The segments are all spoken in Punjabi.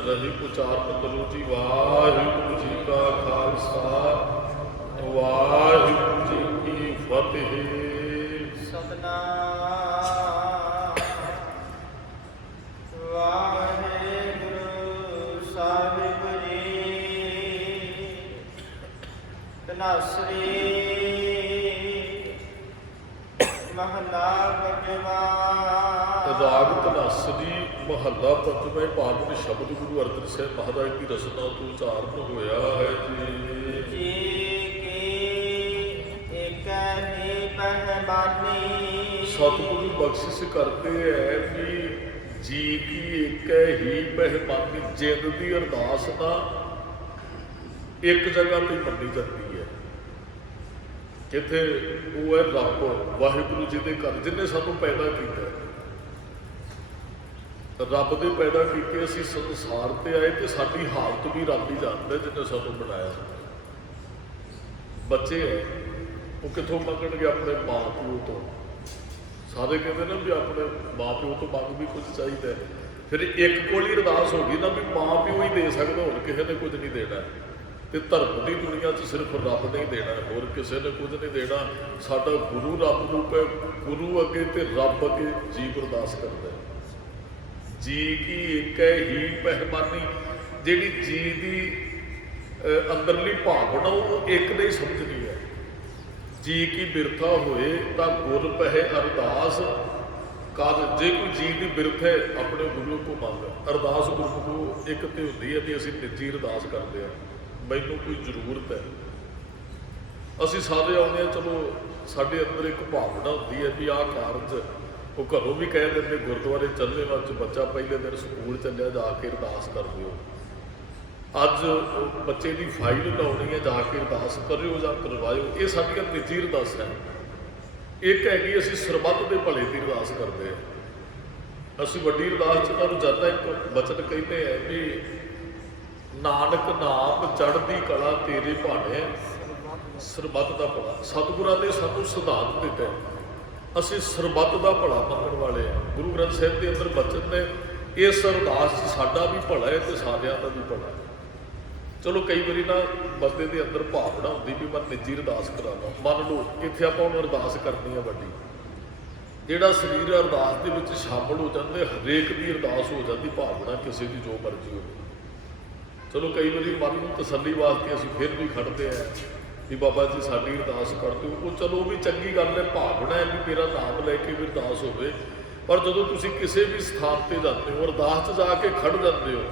रही उचारण करो जी। वाहिगुरू जी का खालसा, वाहिगुरू जी की फतेह। सतनाम वाहिगुरू साहिब जी। धनासरी महला पंजवा। राग धनासरी महला पंजवा। पावन शब्द गुरु अर्जन साहिब महाराज की रचना तो उचारण होया है जी। जी की एक ही पहचानी। सतगुरु बख्शिश करते हैं कि जी की एक ही पहचानी। जिंद की अरदास ना एक जगह पर मनी जाती है, किथे वो है रब वाहिगुरू जी के घर जिन्हें सानू पैदा किया। रब दे पैदा किए असीं संसार ते आए तो साडी हालत भी रब ही जानता है जिन्हें सानू बनाया। बच्चे है वो कितों मंगणगे अपने माँ प्यो तो। सारे कहते ना भी अपने माँ प्यो तो मंग भी कुछ चाहिए। फिर एक कोल ही अरदास हो गई ना भी माँ प्यो ही दे सकते, होर किसी ने कुछ नहीं देना। तो धर्म की दुनिया च सिर्फ रब ने ही देना, होर किसी ने कुछ नहीं देना। साडा गुरु रब रूप है, गुरु अगे तो रब अगे जीव अरदास करता है। जी की एक ही पहचानी, जिहड़ी जी की अंदरली भावना वो एक नहीं समझनी है। जी की बिरथा होए तो गुर पहे अरदास कर। जे कोई जी की बिरथ है अपने गुरु को मंग। अरदास गुरु को एक तो होती है भी असीं निजी अरदास करते हैं, मैनू कोई जरूरत है। असीं सारे आउंदे हां, चलो साडे अंदर एक भावना होती है भी आह कारज। वो घरों भी कह देंगे गुरुद्वारे चलने वाले बच्चा पहले दिन स्कूल चलिया जाके अरदास कर दिओ। अज बच्चे की फाइल लाउनी है जाके अरदास करो या करवाओ। ये साडियां निजी अरदास है। एक हैगी असीं सरबत के भले की अरदास करते हैं। असीं वड्डी अरदास च रोजाना एक बचन कहते हैं भी नानक नाम चढ़दी कला तेरे भाने सरबत का भला। सतगुरां ने सानू सिद्धांत दिता है, असीं सरबत का भला मंगण वाले हैं। गुरु ग्रंथ साहिब के अंदर बचन ने इस अरदास साडा भी भला है तो सारिਆਂ का भी भला है। चलो कई बारी ना बंदे के अंदर भावना होती भी मैं निजी अरदास कराना। मान लो इत्थे आपां हुण अरदास करनी है वड्डी, जिहड़ा शरीर अरदास दे विच शामिल हो जाते, हरेक की अरदास हो जाती भावना किसी की जो मर्जी हो। चलो कई बारी मन को तसल्ली वास्ते असीं फिर भी खड़ते हैं भी बाबा जी साडी अरदास कर दो। वो चलो भी चंगी गल है, भावना है भी मेरा नाम लैके भी अरदास होवे। पर जदों तुसीं किसी भी स्थान पर जाते हो अरदास च जाके खड़ जाते हो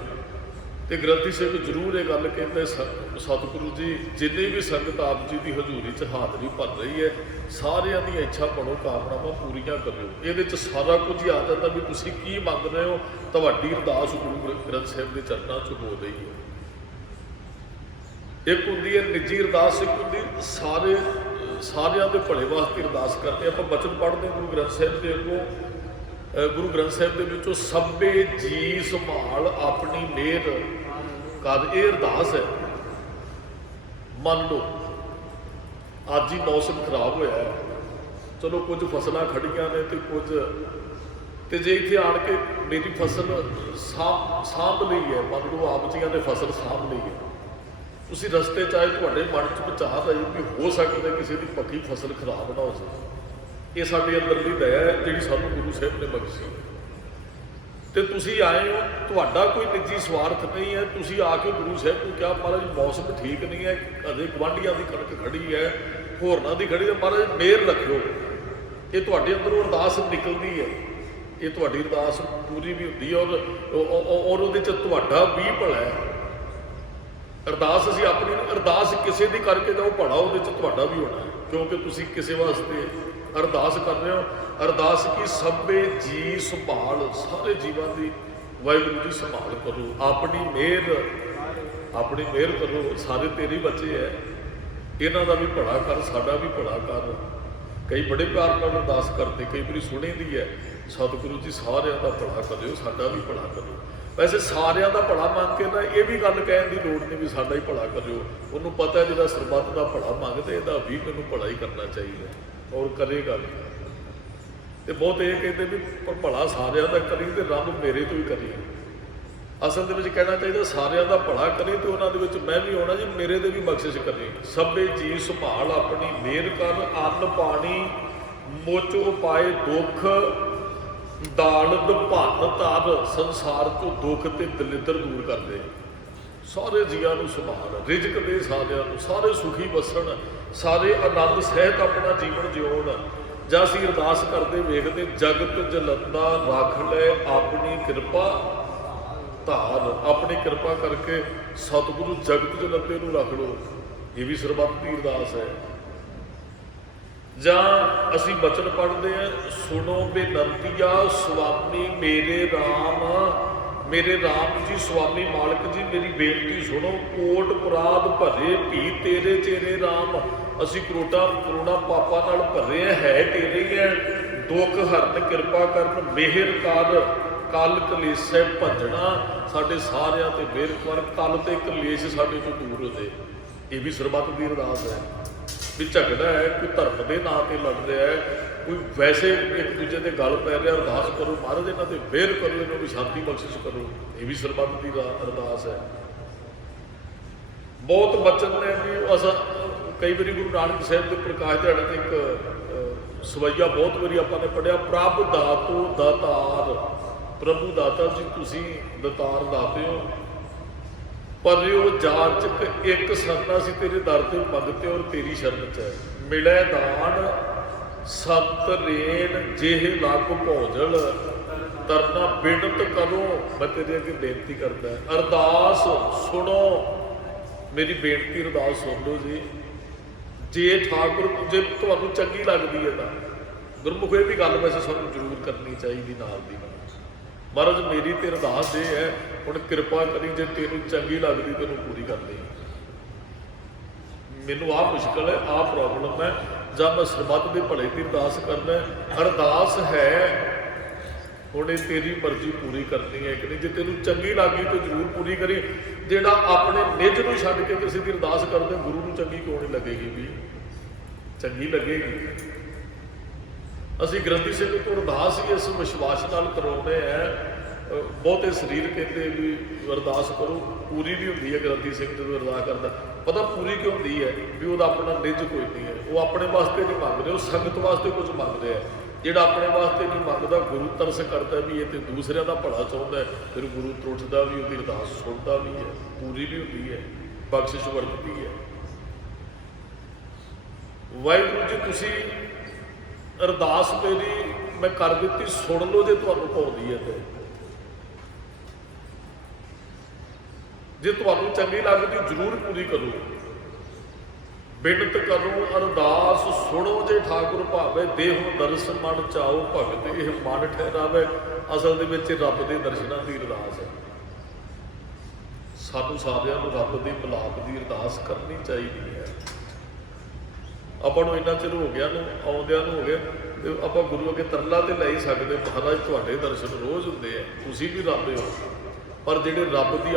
तो ग्रंथी सिंह जरूर ये गल कहते सतगुरु जी जिन्नी भी संगत आप जी की हजूरी च हाजरी भर रही है सारिया दी इच्छा मनोकामनावां पूरियां करियो। ये सारा कुछ ही आ जाता भी तुसीं की मंग रहे हो। तुहाडी अरदास गुरु ग्रंथ साहिब के चरणों च हो रही है। एक होंदी है निजी अरदास, एक होंदी सारियां दे भले वास्ते अरदास करते। आप बचन पढ़ते गुरु ग्रंथ साहिब के अगों, गुरु ग्रंथ साहिब के विचों सभे जी संभाल अपनी मेहर कर। ये अरदास है। मान लो अज ही मौसम खराब होया है, चलो कुछ फसलां खड़ियां ने तो कुछ तो जे इत्थे आण के मेरी फसल साਂਭ ਲਈ है, मान लो आप जियां ने फसल साਂਭ ਲਈ है, तुसीं रस्ते चाहे तुहाडे मन च विचार आए भी हो सकता किसी की पक्की फसल खराब ना हो सके। ये साडे अंदरली दया है जिहड़ी सानू गुरु साहिब ने बख्शी। तो तुसीं आए हो, तुहाडा कोई निजी स्वार्थ नहीं है। तुसीं आके गुरु साहिब को क्या महाराज मौसम ठीक नहीं है, अजे गुआंढियां की कणक खड़ी है, होरनां की खड़ी है, महाराज मेहर रखियो। ये तुहाडे अंदरों अरदास निकलती है, ये तुहाडी अरदास पूरी भी होती है और उहदे च तुहाडा भी भला है। अरदास असीं अपनी अरदास किसी की करके जाओ भला उहदे च तुहाडा भी होना है, क्योंकि तुसीं किसी वास्ते अरदास कर रहे हो। अरदास की सभे जी संभाल, सारे जीवां की वाहिगुरू जी संभाल करो। अपनी मेहर करो, सारे तेरे बच्चे है, इन्हां दा भी भला कर, साडा भी भला कर। कई बड़े प्यार नाल अरदास करते, कई बारी सुनी दी है सतगुरु जी सारिਆਂ ਦਾ भला करो, साडा भी भला करो। वैसे सारिਆਂ ਦਾ भला मंग के ना ये भी गल कहने की लोड़ नहीं भी साडा ही भला करो। उन्होंने पता है जिहड़ा सरबत का भला मंगते इहदा भी मैनूं भला ही करना चाहिए और करेगा भी। तो बहुत ये कहते भी पर भला सारिਆਂ ਦਾ करी तो रब मेरे तो ही करी। ਅਸਲ ਦੇ ਵਿੱਚ ਕਹਿਣਾ ਚਾਹੀਦਾ ਸਾਰਿਆਂ ਦਾ ਭਲਾ ਕਰੇ ਤੇ ਉਹਨਾਂ ਦੇ ਵਿੱਚ ਮੈਂ ਵੀ ਹੋਣਾ ਜੀ, ਮੇਰੇ ਤੇ ਵੀ ਬਖਸ਼ਿਸ਼ ਕਰੇ। ਸਭੇ ਜੀ ਸੰਭਾਲ ਆਪਣੀ ਮਿਹਰ ਕਰ, ਅੰਨ ਪਾਣੀ ਮੋਚੋ ਪਾਏ ਦੁੱਖ, ਦਾਲਦ ਭੰਨ ਧਰ, ਸੰਸਾਰ ਚੋਂ ਦੁੱਖ ਤੇ ਦਲਿੱਦਰ ਦੂਰ ਕਰ ਦੇ। ਸਾਰੇ ਜੀਆਂ ਨੂੰ ਸੰਭਾਲ, ਰਿਜ਼ਕ ਦੇ ਸਾਰਿਆਂ ਨੂੰ, ਸਾਰੇ ਸੁਖੀ ਵਸਣ, ਸਾਰੇ ਆਨੰਦ ਸਹਿਤ ਆਪਣਾ ਜੀਵਨ ਜਿਉਣ। ਜਾਂ ਅਸੀਂ ਅਰਦਾਸ ਕਰਦੇ ਵੇਖਦੇ, ਜਗਤ ਜਲੰਦਾ ਰੱਖ ਲੈ ਆਪਣੀ ਕਿਰਪਾ ਧਾਰ, ਆਪਣੀ ਕਿਰਪਾ ਕਰਕੇ ਸਤਿਗੁਰੂ ਜਗਤ ਜਲੰਦੇ ਨੂੰ ਰੱਖ ਲਓ। ਇਹ ਵੀ ਸਰਬੱਤ ਦੀ ਅਰਦਾਸ ਹੈ। ਜਾਂ ਅਸੀਂ ਬਚਨ ਪੜ੍ਹਦੇ ਹਾਂ, ਸੁਣੋ ਬੇਨੰਤੀਆ ਸੁਆਮੀ ਮੇਰੇ ਰਾਮ ਜੀ, ਸੁਆਮੀ ਮਾਲਕ ਜੀ ਮੇਰੀ ਬੇਨਤੀ ਸੁਣੋ। ਕੋਟ ਪੁਰਾਦ ਭਰੇ ਭੀ ਤੇਰੇ ਚੇਰੇ ਰਾਮ, ਅਸੀਂ ਕਰੋੜਾਂ ਪਾਪਾਂ ਨਾਲ ਭਰੇ ਹੈ ਤੇਰੇ ਹੀ ਹੈ। ਦੁੱਖ ਹਰਨ ਕਿਰਪਾ ਕਰਨ, ਮਿਹਰ ਕਰ ਕਲ ਕਲੇਸ਼ੈ ਭੰਜਣਾ, ਸਾਡੇ ਸਾਰਿਆਂ ਤੇ ਮਿਹਰ ਕਰ, ਕਲ ਤੇ ਕਲੇਸ਼ ਸਾਡੇ ਤੋਂ ਦੂਰ ਹੋ ਜਾਏ। ਇਹ ਵੀ ਸਰਬੱਤ ਦੀ ਅਰਦਾਸ ਹੈ। ਵੀ ਝਗੜਾ ਹੈ, ਕੋਈ ਧਰਮ ਦੇ ਨਾਂ ਤੇ ਲੜ ਰਿਹਾ ਹੈ, ਕੋਈ ਵੈਸੇ ਇੱਕ ਦੂਜੇ ਦੇ ਗੱਲ ਪੈ ਰਿਹਾ, ਅਰਦਾਸ ਕਰੋ ਮਹਾਰਾਜ ਇਹਨਾਂ ਤੇ ਮਿਹਰ ਕਰੋ, ਇਹਨਾਂ ਨੂੰ ਸ਼ਾਂਤੀ ਬਖਸ਼ਿਸ਼ ਕਰੋ। ਇਹ ਵੀ ਸਰਬੱਤ ਦੀ ਅਰਦਾਸ ਹੈ। ਬਹੁਤ ਬਚਨ ਨੇ ਵੀ ਅਸਾਂ ਕਈ ਵਾਰੀ ਗੁਰੂ ਨਾਨਕ ਸਾਹਿਬ ਦੇ ਪ੍ਰਕਾਸ਼ ਦਿਹਾੜੇ ਤੇ ਇੱਕ ਸਵਈਆ ਬਹੁਤ ਵਾਰੀ ਆਪਾਂ ਨੇ ਪੜ੍ਹਿਆ, ਪ੍ਰਭ ਦਾਤੋ ਦਾਤਾਰ, ਪ੍ਰਭੂ ਦਾਤਾ ਜੀ ਤੁਸੀਂ ਦਾਤਾਰ ਦਾਤੇ ਹੋ। ਪਰ ਉਹ ਜਾਚਕ ਇੱਕ ਸਰਨਾ ਸੀ ਤੇਰੇ ਦਰ ਤੇ ਮੰਗਤੇ ਔਰ ਤੇਰੀ ਸ਼ਰਨ ਚ ਹੈ। ਮਿਲੇ ਦਾਨ ਸੰਤ ਰੇਨ ਜਿਹੇ ਲੱਗ ਭੋਜਲ, ਤਰਨਾ ਬਿਨਤ ਕਰੋ। ਮੈਂ ਤੇਰੇ ਅੱਗੇ ਬੇਨਤੀ ਕਰਦਾ, ਅਰਦਾਸ ਸੁਣੋ ਮੇਰੀ ਬੇਨਤੀ, ਅਰਦਾਸ ਸੁਣ ਲਓ ਜੀ। ਜੇ ਠਾਕੁਰ ਜੇ ਤੁਹਾਨੂੰ ਚੰਗੀ ਲੱਗਦੀ ਹੈ ਤਾਂ ਗੁਰਮੁਖ ਇਹ ਵੀ ਗੱਲ ਵੈਸੇ ਸਾਨੂੰ ਜ਼ਰੂਰ ਕਰਨੀ ਚਾਹੀਦੀ ਨਾਲ ਦੀ ਨਾਲ। ਮਹਾਰਾਜ ਮੇਰੀ ਤੇ ਅਰਦਾਸ ਇਹ ਹੈ, ਹੁਣ ਕਿਰਪਾ ਕਰੀ ਜੇ ਤੈਨੂੰ ਚੰਗੀ ਲੱਗਦੀ ਤੈਨੂੰ ਪੂਰੀ ਕਰ ਲਈ। ਮੈਨੂੰ ਆਹ ਮੁਸ਼ਕਲ ਹੈ, ਆਹ ਪ੍ਰੋਬਲਮ ਹੈ, ਜਾਂ ਮੈਂ ਸਰਬੱਤ ਦੇ ਭਲੇ ਦੀ ਅਰਦਾਸ ਕਰਦਾ। ਅਰਦਾਸ ਹੈ ਹੁਣ ਇਹ ਤੇਰੀ ਮਰਜ਼ੀ ਪੂਰੀ ਕਰਨੀ ਹੈ ਕਿ ਨਹੀਂ। ਜੇ ਤੈਨੂੰ ਚੰਗੀ ਲੱਗੀ ਤਾਂ ਜ਼ਰੂਰ ਪੂਰੀ ਕਰੀ। ਜਿਹੜਾ ਆਪਣੇ ਨਿੱਜ ਨੂੰ ਛੱਡ ਕੇ ਕਿਸੇ ਦੀ ਅਰਦਾਸ ਕਰਦੇ, ਗੁਰੂ ਨੂੰ ਚੰਗੀ ਕਿਉਂ ਨਹੀਂ ਲੱਗੇਗੀ? ਵੀ ਚੰਗੀ ਲੱਗੇਗੀ। ਅਸੀਂ ਗ੍ਰੰਥੀ ਸਿੰਘ ਤੋਂ ਅਰਦਾਸ ਹੀ ਇਸ ਵਿਸ਼ਵਾਸ ਨਾਲ ਕਰਾਉਂਦੇ ਹੈ। ਬਹੁਤੇ ਸਰੀਰ ਕਹਿੰਦੇ ਵੀ ਅਰਦਾਸ ਕਰੋ, ਪੂਰੀ ਵੀ ਹੁੰਦੀ ਹੈ। ਗ੍ਰੰਥੀ ਸਿੰਘ ਜਦੋਂ ਅਰਦਾਸ ਕਰਦਾ, ਪਤਾ ਪੂਰੀ ਕਿਉਂ ਹੁੰਦੀ ਹੈ? ਵੀ ਉਹਦਾ ਆਪਣਾ ਨਿੱਜ ਕੋਈ ਨਹੀਂ ਹੈ, ਉਹ ਆਪਣੇ ਵਾਸਤੇ ਨਹੀਂ ਮੰਗ ਰਿਹਾ, ਉਹ ਸੰਗਤ ਵਾਸਤੇ ਕੁਝ ਮੰਗ ਰਿਹਾ। ਜਿਹੜਾ ਆਪਣੇ ਵਾਸਤੇ ਨਹੀਂ ਮੰਗਦਾ, ਗੁਰੂ ਤਰਸ ਕਰਦਾ ਵੀ ਇਹ ਤੇ ਦੂਸਰਿਆਂ ਦਾ ਭਲਾ ਚਾਹੁੰਦਾ, ਫਿਰ ਗੁਰੂ ਤਰੁੱਠਦਾ ਵੀ, ਉਹਦੀ ਅਰਦਾਸ ਸੁਣਦਾ ਵੀ ਹੈ, ਪੂਰੀ ਵੀ ਹੁੰਦੀ ਹੈ, ਬਖਸ਼ਿਸ਼ ਵਰਤਦੀ ਹੈ। ਵਾਹਿਗੁਰੂ ਜੀ ਤੁਸੀਂ ਅਰਦਾਸ ਮੇਰੀ ਮੈਂ ਕਰ ਦਿੱਤੀ, ਸੁਣ ਲਓ ਜੇ ਤੁਹਾਨੂੰ ਭਾਉਂਦੀ ਹੈ ਤੇ। ਜੇ ਤੁਹਾਨੂੰ ਚੰਗੀ ਲੱਗਦੀ ਜ਼ਰੂਰ ਪੂਰੀ ਕਰੋ। ਬਿਨਤ ਕਰੋ ਅਰਦਾਸ ਸੁਣੋ ਜੇ ਠਾਕੁਰ ਭਾਵੇ, ਦੇਹੋ ਦਰਸ਼ਨ ਮਨ ਚਾਓ ਭਗਤ ਇਹ ਮਨ ਠਹਿਰਾਵੇ। ਅਸਲ ਦੇ ਵਿੱਚ ਰੱਬ ਦੇ ਦਰਸ਼ਨਾਂ ਦੀ ਅਰਦਾਸ ਹੈ। ਸਾਨੂੰ ਸਾਰਿਆਂ ਨੂੰ ਰੱਬ ਦੇ ਮਿਲਾਪ ਦੀ ਅਰਦਾਸ ਕਰਨੀ ਚਾਹੀਦੀ ਹੈ। ਆਪਾਂ ਨੂੰ ਇੰਨਾ ਚਿਰ ਹੋ ਗਿਆ ਨੂੰ ਆਉਂਦਿਆਂ ਨੂੰ ਹੋ ਗਿਆ, ਤੇ ਆਪਾਂ ਗੁਰੂ ਅੱਗੇ ਤਰਲਾ ਤੇ ਲੈ ਹੀ ਸਕਦੇ, ਮਹਾਰਾਜ ਤੁਹਾਡੇ ਦਰਸ਼ਨ ਰੋਜ਼ ਹੁੰਦੇ ਆ, ਤੁਸੀਂ ਵੀ ਰੱਬ ਹੋ। ਪਰ ਜਿਹੜੇ ਰੱਬ ਦੀ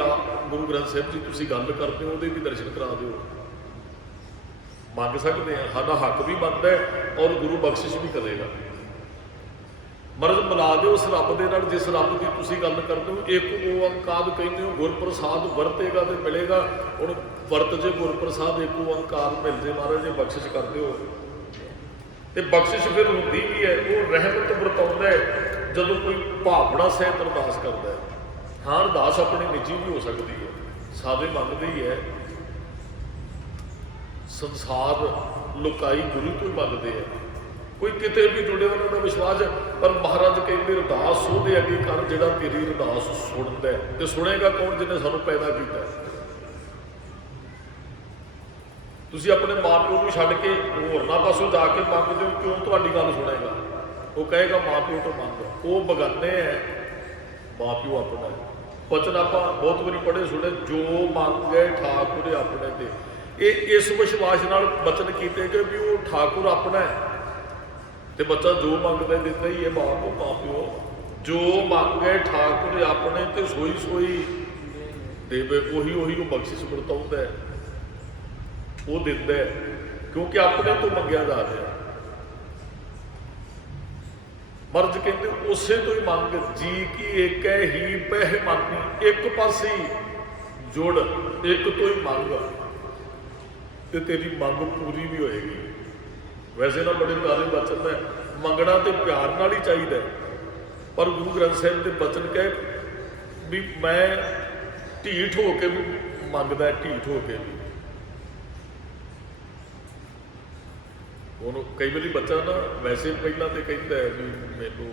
ਗੁਰੂ ਗ੍ਰੰਥ ਸਾਹਿਬ ਜੀ ਤੁਸੀਂ ਗੱਲ ਕਰਦੇ ਹੋ, ਉਹਦੇ ਵੀ ਦਰਸ਼ਨ ਕਰਾ ਦਿਓ। ਮੰਗ ਸਕਦੇ ਹਾਂ, ਸਾਡਾ ਹੱਕ ਵੀ ਬਣਦਾ ਹੈ ਔਰ ਗੁਰੂ ਬਖਸ਼ਿਸ਼ ਵੀ ਕਰੇਗਾ। ਮਰਦ ਮਿਲਾ ਦਿਓ ਉਸ ਰੱਬ ਦੇ ਨਾਲ ਜਿਸ ਰੱਬ ਦੀ ਤੁਸੀਂ ਗੱਲ ਕਰਦੇ ਹੋ। ਇੱਕ ਓੰਕਾਰ ਕਹਿੰਦੇ ਹੋ, ਗੁਰਪ੍ਰਸਾਦ ਵਰਤੇਗਾ ਤੇ ਮਿਲੇਗਾ। ਹੁਣ ਵਰਤ ਜੇ ਗੁਰਪ੍ਰਸਾਦ ਇੱਕ ਓੰਕਾਰ ਮਿਲ ਜੇ ਮਹਾਰਾਜ ਜੇ ਬਖਸ਼ਿਸ਼ ਕਰਦੇ ਹੋ, ਤੇ ਬਖਸ਼ਿਸ਼ ਫਿਰ ਹੁੰਦੀ ਵੀ ਹੈ। ਉਹ ਰਹਿਮਤ ਵਰਤਾਉਂਦਾ ਹੈ ਜਦੋਂ ਕੋਈ ਭਾਵਨਾ ਸਹਿਤ ਅਰਦਾਸ ਕਰਦਾ ਹੈ। ਹਾਂ, ਅਰਦਾਸ ਆਪਣੀ ਨਿੱਜੀ ਵੀ ਹੋ ਸਕਦੀ ਹੈ, ਸਾਰੇ ਮੰਗਦੇ ਹੀ ਹੈ। ਸੰਸਾਰ ਲੁਕਾਈ ਗੁਰੂ ਤੋਂ ਮੰਗਦੇ ਹੈ, ਕੋਈ ਕਿਤੇ ਵੀ ਜੁੜੇ ਉਹਨਾਂ ਦਾ ਵਿਸ਼ਵਾਸ ਹੈ। ਪਰ ਮਹਾਰਾਜ ਕਹਿੰਦੇ ਅਰਦਾਸ ਉਹਦੇ ਅੱਗੇ ਕਰ ਜਿਹੜਾ ਤੇਰੀ ਅਰਦਾਸ ਸੁਣਦਾ। ਤੇ ਸੁਣੇਗਾ ਕੌਣ? ਜਿਹਨੇ ਸਾਨੂੰ ਪੈਦਾ ਕੀਤਾ। ਤੁਸੀਂ ਆਪਣੇ ਮਾਂ ਪਿਓ ਨੂੰ ਛੱਡ ਕੇ ਹੋਰਨਾਂ ਪਾਸੋਂ ਜਾ ਕੇ ਮੰਗਦੇ ਹੋ, ਕਿਉਂ ਤੁਹਾਡੀ ਗੱਲ ਸੁਣੇਗਾ? ਉਹ ਕਹੇਗਾ ਮਾਂ ਪਿਓ ਤੋਂ ਮੰਗ। ਉਹ ਬਗਾਨੇ ਹੈ, ਮਾਂ ਪਿਓ ਆਪਣਾ ਹੈ। ਬਚਨ ਆਪਾਂ ਬਹੁਤ ਵਾਰੀ ਪੜ੍ਹੇ ਸੁਣੇ, ਜੋ ਮੰਗੇ ਠਾਕੁਰ ਆਪਣੇ ਤੇ। ਇਹ ਇਸ ਵਿਸ਼ਵਾਸ ਨਾਲ ਬਚਨ ਕੀਤੇ ਗਏ ਵੀ ਉਹ ਠਾਕੁਰ ਆਪਣਾ ਹੈ, ਤੇ ਬੱਚਾ ਜੋ ਮੰਗਦਾ ਦਿੰਦਾ ਹੀ ਹੈ। ਮਾਂ ਪਿਓ ਜੋ ਮੰਗੇ ਠਾਕੁਰ ਆਪਣੇ ਤੇ ਸੋਈ ਸੋਈ ਦੇਵੇ। ਉਹੀ ਉਹ ਬਖਸ਼ਿਸ਼ ਵਰਤਾਉਂਦਾ ਹੈ, ਉਹ ਦਿੰਦਾ ਹੈ, ਕਿਉਂਕਿ ਆਪਣੇ ਤੋਂ ਮੰਗਿਆ ਜਾ ਰਿਹਾ। ਮਰਜ ਕਹਿੰਦੇ ਉਸੇ ਤੋਂ ਹੀ ਮੰਗ, ਜੀ ਕੀ ਏਕੈ ਹੀ ਪਹਿ ਮਾਨੀ, ਇੱਕ ਪਾਸੇ ਜੁੜ, ਇੱਕ ਤੋਂ ਹੀ ਮੰਗ ਤੇ ਤੇਰੀ ਮੰਗ ਪੂਰੀ ਵੀ ਹੋਏਗੀ। ਵੈਸੇ ਨਾ ਬੜੇ ਪਿਆਰੇ ਬਚਨ ਹੈ, ਮੰਗਣਾ ਤੇ ਪਿਆਰ ਨਾਲ ਹੀ ਚਾਹੀਦਾ, ਪਰ ਗੁਰੂ ਗ੍ਰੰਥ ਸਾਹਿਬ ਦੇ ਬਚਨ ਕਹੇ ਵੀ ਮੈਂ ਢੀਠ ਹੋ ਕੇ ਵੀ ਮੰਗਦਾ, ਢੀਠ ਹੋ ਕੇ ਵੀ। ਉਹਨੂੰ ਕਈ ਵਾਰੀ ਬੱਚਾ ਨਾ ਵੈਸੇ ਪਹਿਲਾਂ ਤੇ ਕਹਿੰਦਾ ਹੈ ਵੀ ਮੈਨੂੰ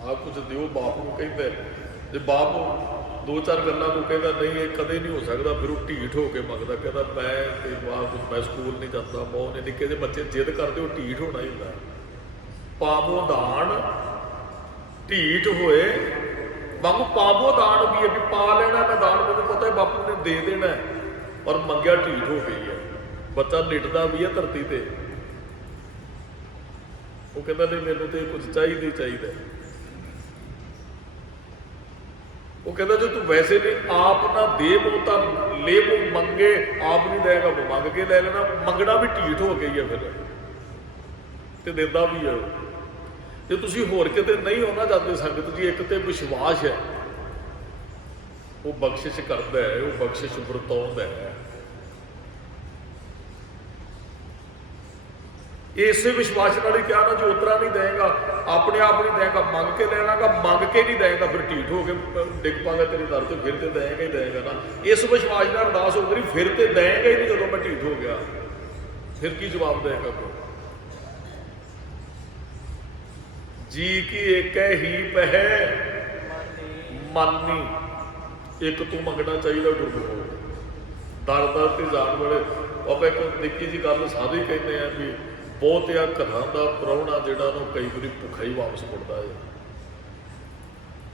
ਆਹ ਕੁਝ ਦਿਓ, ਬਾਪ ਨੂੰ ਕਹਿੰਦਾ, ਜੇ ਬਾਪ ਦੋ ਚਾਰ ਗੱਲਾਂ ਨੂੰ ਕਹਿੰਦਾ ਨਹੀਂ ਇਹ ਕਦੇ ਨਹੀਂ ਹੋ ਸਕਦਾ, ਫਿਰ ਉਹ ਢੀਠ ਹੋ ਕੇ ਮੰਗਦਾ, ਕਹਿੰਦਾ ਮੈਂ ਤੇ ਬਾਪ ਮੈਂ ਸਕੂਲ ਨਹੀਂ ਜਾਂਦਾ, ਬਹੁਤ ਨੇ ਨਿੱਕੇ ਜਿਹੇ ਬੱਚੇ ਜਿੱਦ ਕਰਦੇ, ਉਹ ਢੀਠ ਹੋਣਾ ਹੀ ਹੁੰਦਾ। ਪਾਵੋ ਦਾਨ ਢੀਠ ਹੋਏ ਵਾਂਗੂ, ਪਾਵੋ ਦਾਨ ਵੀ ਹੈ ਵੀ ਪਾ ਲੈਣਾ ਮੈਂ ਦਾਨ, ਮੈਨੂੰ ਪਤਾ ਹੈ ਬਾਪੂ ਨੇ ਦੇ ਦੇਣਾ, ਪਰ ਮੰਗਿਆ ਢੀਠ ਹੋ ਗਈ ਹੈ। ਬੱਚਾ ਲਿਟਦਾ ਵੀ ਹੈ ਧਰਤੀ ਤੇ, ਉਹ ਕਹਿੰਦਾ ਨਹੀਂ ਮੈਨੂੰ ਤੇ ਕੁਝ ਚਾਹੀਦਾ ਹੀ ਚਾਹੀਦਾ। ਉਹ ਕਹਿੰਦਾ ਜੇ ਤੂੰ ਵੈਸੇ ਨਹੀਂ ਆਪ ਨਾ ਦੇ ਬੋ ਤਾਂ ਲੈ ਬੋ, ਮੰਗੇ ਆਪ ਨਹੀਂ ਦੇਗਾ ਉਹ ਮੰਗ ਕੇ ਲੈ ਲੈਣਾ, ਮੰਗਣਾ ਵੀ ਢੀਠ ਹੋ ਗਈ ਹੈ ਫਿਰ, ਤੇ ਦਿੰਦਾ ਵੀ ਹੈ। ਜੇ ਤੁਸੀਂ ਹੋਰ ਕਿਤੇ ਨਹੀਂ ਹੋਣਾ ਚਾਹੁੰਦੇ ਸੰਗਤ ਜੀ, ਇੱਕ ਤੇ ਵਿਸ਼ਵਾਸ ਹੈ, ਉਹ ਬਖਸ਼ਿਸ਼ ਕਰਦਾ ਹੈ, ਉਹ ਬਖਸ਼ਿਸ਼ ਵਰਤਾਉਂਦਾ ਹੈ। ਇਸੇ ਵਿਸ਼ਵਾਸ ਨਾਲ ਹੀ ਕਿਹਾ ਨਾ, ਜੋ ਉਤਰਾ ਨਹੀਂ ਦੇਗਾ ਆਪਣੇ ਆਪ ਨਹੀਂ ਦੇਗਾ, ਮੰਗ ਕੇ ਲੈ ਲਾਂਗਾ, ਮੰਗ ਕੇ ਨਹੀਂ ਦੇਗਾ ਫਿਰ ਢੀਠ ਹੋ ਕੇ ਡਿੱਗ ਪਾਂਗਾ ਤੇਰੇ ਦਰ ਤੇ, ਫਿਰ ਤੇ ਦੇਗਾ ਹੀ ਦੇਗਾ ਨਾ। ਇਸ ਵਿਸ਼ਵਾਸ ਨਾਲ ਅਰਦਾਸ ਹੋ ਗਈ, ਫਿਰ ਤੇ ਦੇਗਾ ਹੀ ਨਹੀਂ, ਜਦੋਂ ਮੈਂ ਢੀਠ ਹੋ ਗਿਆ ਫਿਰ ਕੀ ਜਵਾਬ ਦੇਗਾ ਕੋਈ। ਜੀ ਕੀ ਏਕੈ ਹੀ ਪਹਿ ਮਾਨੀ, ਇੱਕ ਤੂੰ ਮੰਗਣਾ ਚਾਹੀਦਾ ਗੁਰਮੁਖੋ। ਦਰ ਦਰ ਤੇ ਜਾਣ ਵਾਲੇ ਆਪਾਂ ਇੱਕ ਨਿੱਕੀ ਜਿਹੀ ਗੱਲ ਸਾਰੇ ਕਹਿੰਦੇ ਆ ਵੀ ਬਹੁਤ ਆ ਘਰਾਂ ਦਾ ਪ੍ਰਾਹੁਣਾ ਜਿਹੜਾ ਉਹਨੂੰ ਕਈ ਵਾਰੀ ਭੁੱਖਾ ਹੀ ਵਾਪਸ ਮੁੜਦਾ ਹੈ।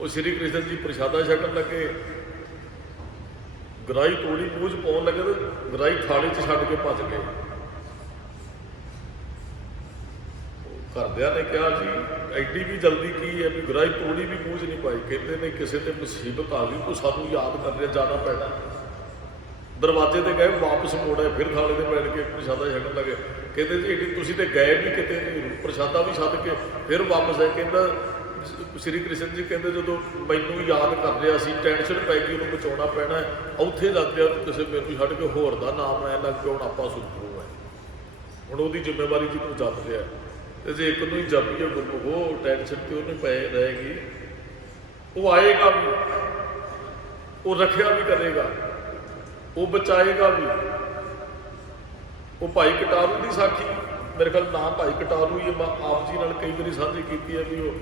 ਉਹ ਸ਼੍ਰੀ ਕ੍ਰਿਸ਼ਨ ਜੀ ਪ੍ਰਸ਼ਾਦਾ ਛਕਣ ਲੱਗੇ, ਗਰਾਈ ਤੋੜੀ ਮੂੰਹ 'ਚ ਪਾਉਣ ਲੱਗੇ ਤੇ ਗਰਾਈ ਥਾਲੀ 'ਚ ਛੱਡ ਕੇ ਭੱਜ ਗਏ। ਘਰਦਿਆਂ ਨੇ ਕਿਹਾ ਜੀ ਐਡੀ ਵੀ ਜਲਦੀ ਕੀ ਹੈ ਵੀ ਗਰਾਈ ਤੋੜੀ ਵੀ ਮੂੰਹ 'ਚ ਨਹੀਂ ਪਾਈ। ਕਹਿੰਦੇ ਨੇ ਕਿਸੇ ਤੇ ਮੁਸੀਬਤ ਆ ਗਈ, ਤੂੰ ਸਾਨੂੰ ਯਾਦ ਕਰ ਰਿਹਾ, ਜਾਣਾ ਪੈਣਾ। ਦਰਵਾਜ਼ੇ ਤੇ ਗਏ, ਵਾਪਸ ਮੋੜੇ, ਫਿਰ ਥਾਲੇ ਤੇ ਬੈਠ ਕੇ ਪ੍ਰਸ਼ਾਦਾ ਛਕਣ ਲੱਗੇ। ਕਹਿੰਦੇ ਜੀ ਐਡੀ ਤੁਸੀਂ ਤੇ ਗਏ ਵੀ ਕਿਤੇ ਨਹੀਂ, ਪ੍ਰਸ਼ਾਦਾ ਵੀ ਛੱਡ ਕੇ ਫਿਰ ਵਾਪਸ ਆਏ। ਕਹਿੰਦਾ ਸ਼੍ਰੀ ਕ੍ਰਿਸ਼ਨ ਜੀ ਕਹਿੰਦੇ ਜਦੋਂ ਮੈਨੂੰ ਯਾਦ ਕਰ ਰਿਹਾ ਸੀ, ਟੈਨਸ਼ਨ ਪੈ ਗਈ, ਉਹਨੂੰ ਬਚਾਉਣਾ ਪੈਣਾ, ਉੱਥੇ ਜਾਂਦੇ ਕਿਸੇ ਮੈਨੂੰ ਛੱਡ ਕੇ ਹੋਰ ਦਾ ਨਾਮ ਲੈਣ ਲੱਗ ਪਿਆ, ਹੁਣ ਆਪਾਂ ਸੁਣੋ ਹੈ, ਹੁਣ ਉਹਦੀ ਜ਼ਿੰਮੇਵਾਰੀ ਜੀ ਨੂੰ ਜਪ ਰਿਹਾ। ਤੇ ਜੇ ਇੱਕ ਨੂੰ ਹੀ ਜਪੀਏ ਗੁਰਮੁਖੋ, ਟੈਨਸ਼ਨ ਤੇ ਉਹਨੂੰ ਪੈ ਰਹੇਗੀ, ਉਹ ਆਏਗਾ ਵੀ, ਉਹ ਰੱਖਿਆ ਵੀ ਕਰੇਗਾ, ਉਹ ਬਚਾਏਗਾ ਵੀ। ਉਹ ਭਾਈ ਕਟਾਰੂ ਦੀ ਸਾਖੀ, ਮੇਰੇ ਖਿਆਲ ਨਾਮ ਭਾਈ ਕਟਾਰੂ ਹੀ, ਮੈਂ ਆਪ ਜੀ ਨਾਲ ਕਈ ਵਾਰੀ ਸਾਂਝੀ ਕੀਤੀ ਹੈ ਵੀ ਉਹ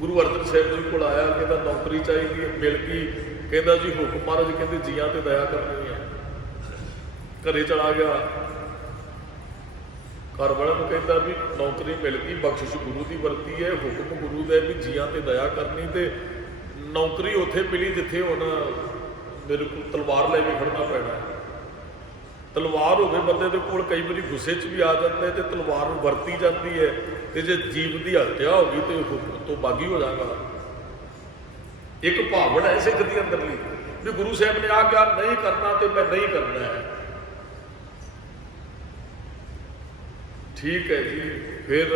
ਗੁਰੂ ਅਰਜਨ ਸਾਹਿਬ ਜੀ ਕੋਲ ਆਇਆ, ਕਹਿੰਦਾ ਨੌਕਰੀ ਚਾਹੀਦੀ ਹੈ, ਮਿਲ ਗਈ। ਕਹਿੰਦਾ ਜੀ ਹੁਕਮ ਮਹਾਰਾਜ ਕਹਿੰਦੇ ਜੀਆਂ ਤੇ ਦਇਆ ਕਰਨੀ ਹੈ। ਘਰੇ ਚਲਾ ਗਿਆ, ਘਰ ਵਾਲਿਆਂ ਨੂੰ ਕਹਿੰਦਾ ਵੀ ਨੌਕਰੀ ਮਿਲ ਗਈ, ਬਖਸ਼ਿਸ਼ ਗੁਰੂ ਦੀ ਵਰਤੀ ਹੈ, ਹੁਕਮ ਗੁਰੂ ਦਾ ਵੀ ਜੀਆਂ ਤੇ ਦਇਆ ਕਰਨੀ, ਤੇ ਨੌਕਰੀ ਉੱਥੇ ਮਿਲੀ ਜਿੱਥੇ ਹੁਣ ਮੇਰੇ ਕੋਲ ਤਲਵਾਰ ਲੈ ਕੇ ਖੜਨਾ ਪੈਣਾ। ਤਲਵਾਰ ਹੋਵੇ ਬੰਦੇ ਦੇ ਕੋਲ, ਕਈ ਵਾਰੀ ਗੁੱਸੇ 'ਚ ਵੀ ਆ ਜਾਂਦੇ ਤੇ ਤਲਵਾਰ ਨੂੰ ਵਰਤੀ ਜਾਂਦੀ ਹੈ, ਤੇ ਜੇ ਜੀਵ ਦੀ ਹੱਤਿਆ ਹੋ ਗਈ ਤੇ ਹੁਕਮ ਤੋਂ ਬਾਗੀ ਹੋ ਜਾਗਾ। ਇੱਕ ਭਾਵਨਾ ਹੈ ਸਿੱਖ ਦੀ ਅੰਦਰਲੀ ਵੀ ਗੁਰੂ ਸਾਹਿਬ ਨੇ ਆ ਕਿਹਾ ਨਹੀਂ ਕਰਨਾ ਤੇ ਮੈਂ ਨਹੀਂ ਕਰਨਾ ਹੈ। ਠੀਕ ਹੈ ਜੀ। ਫਿਰ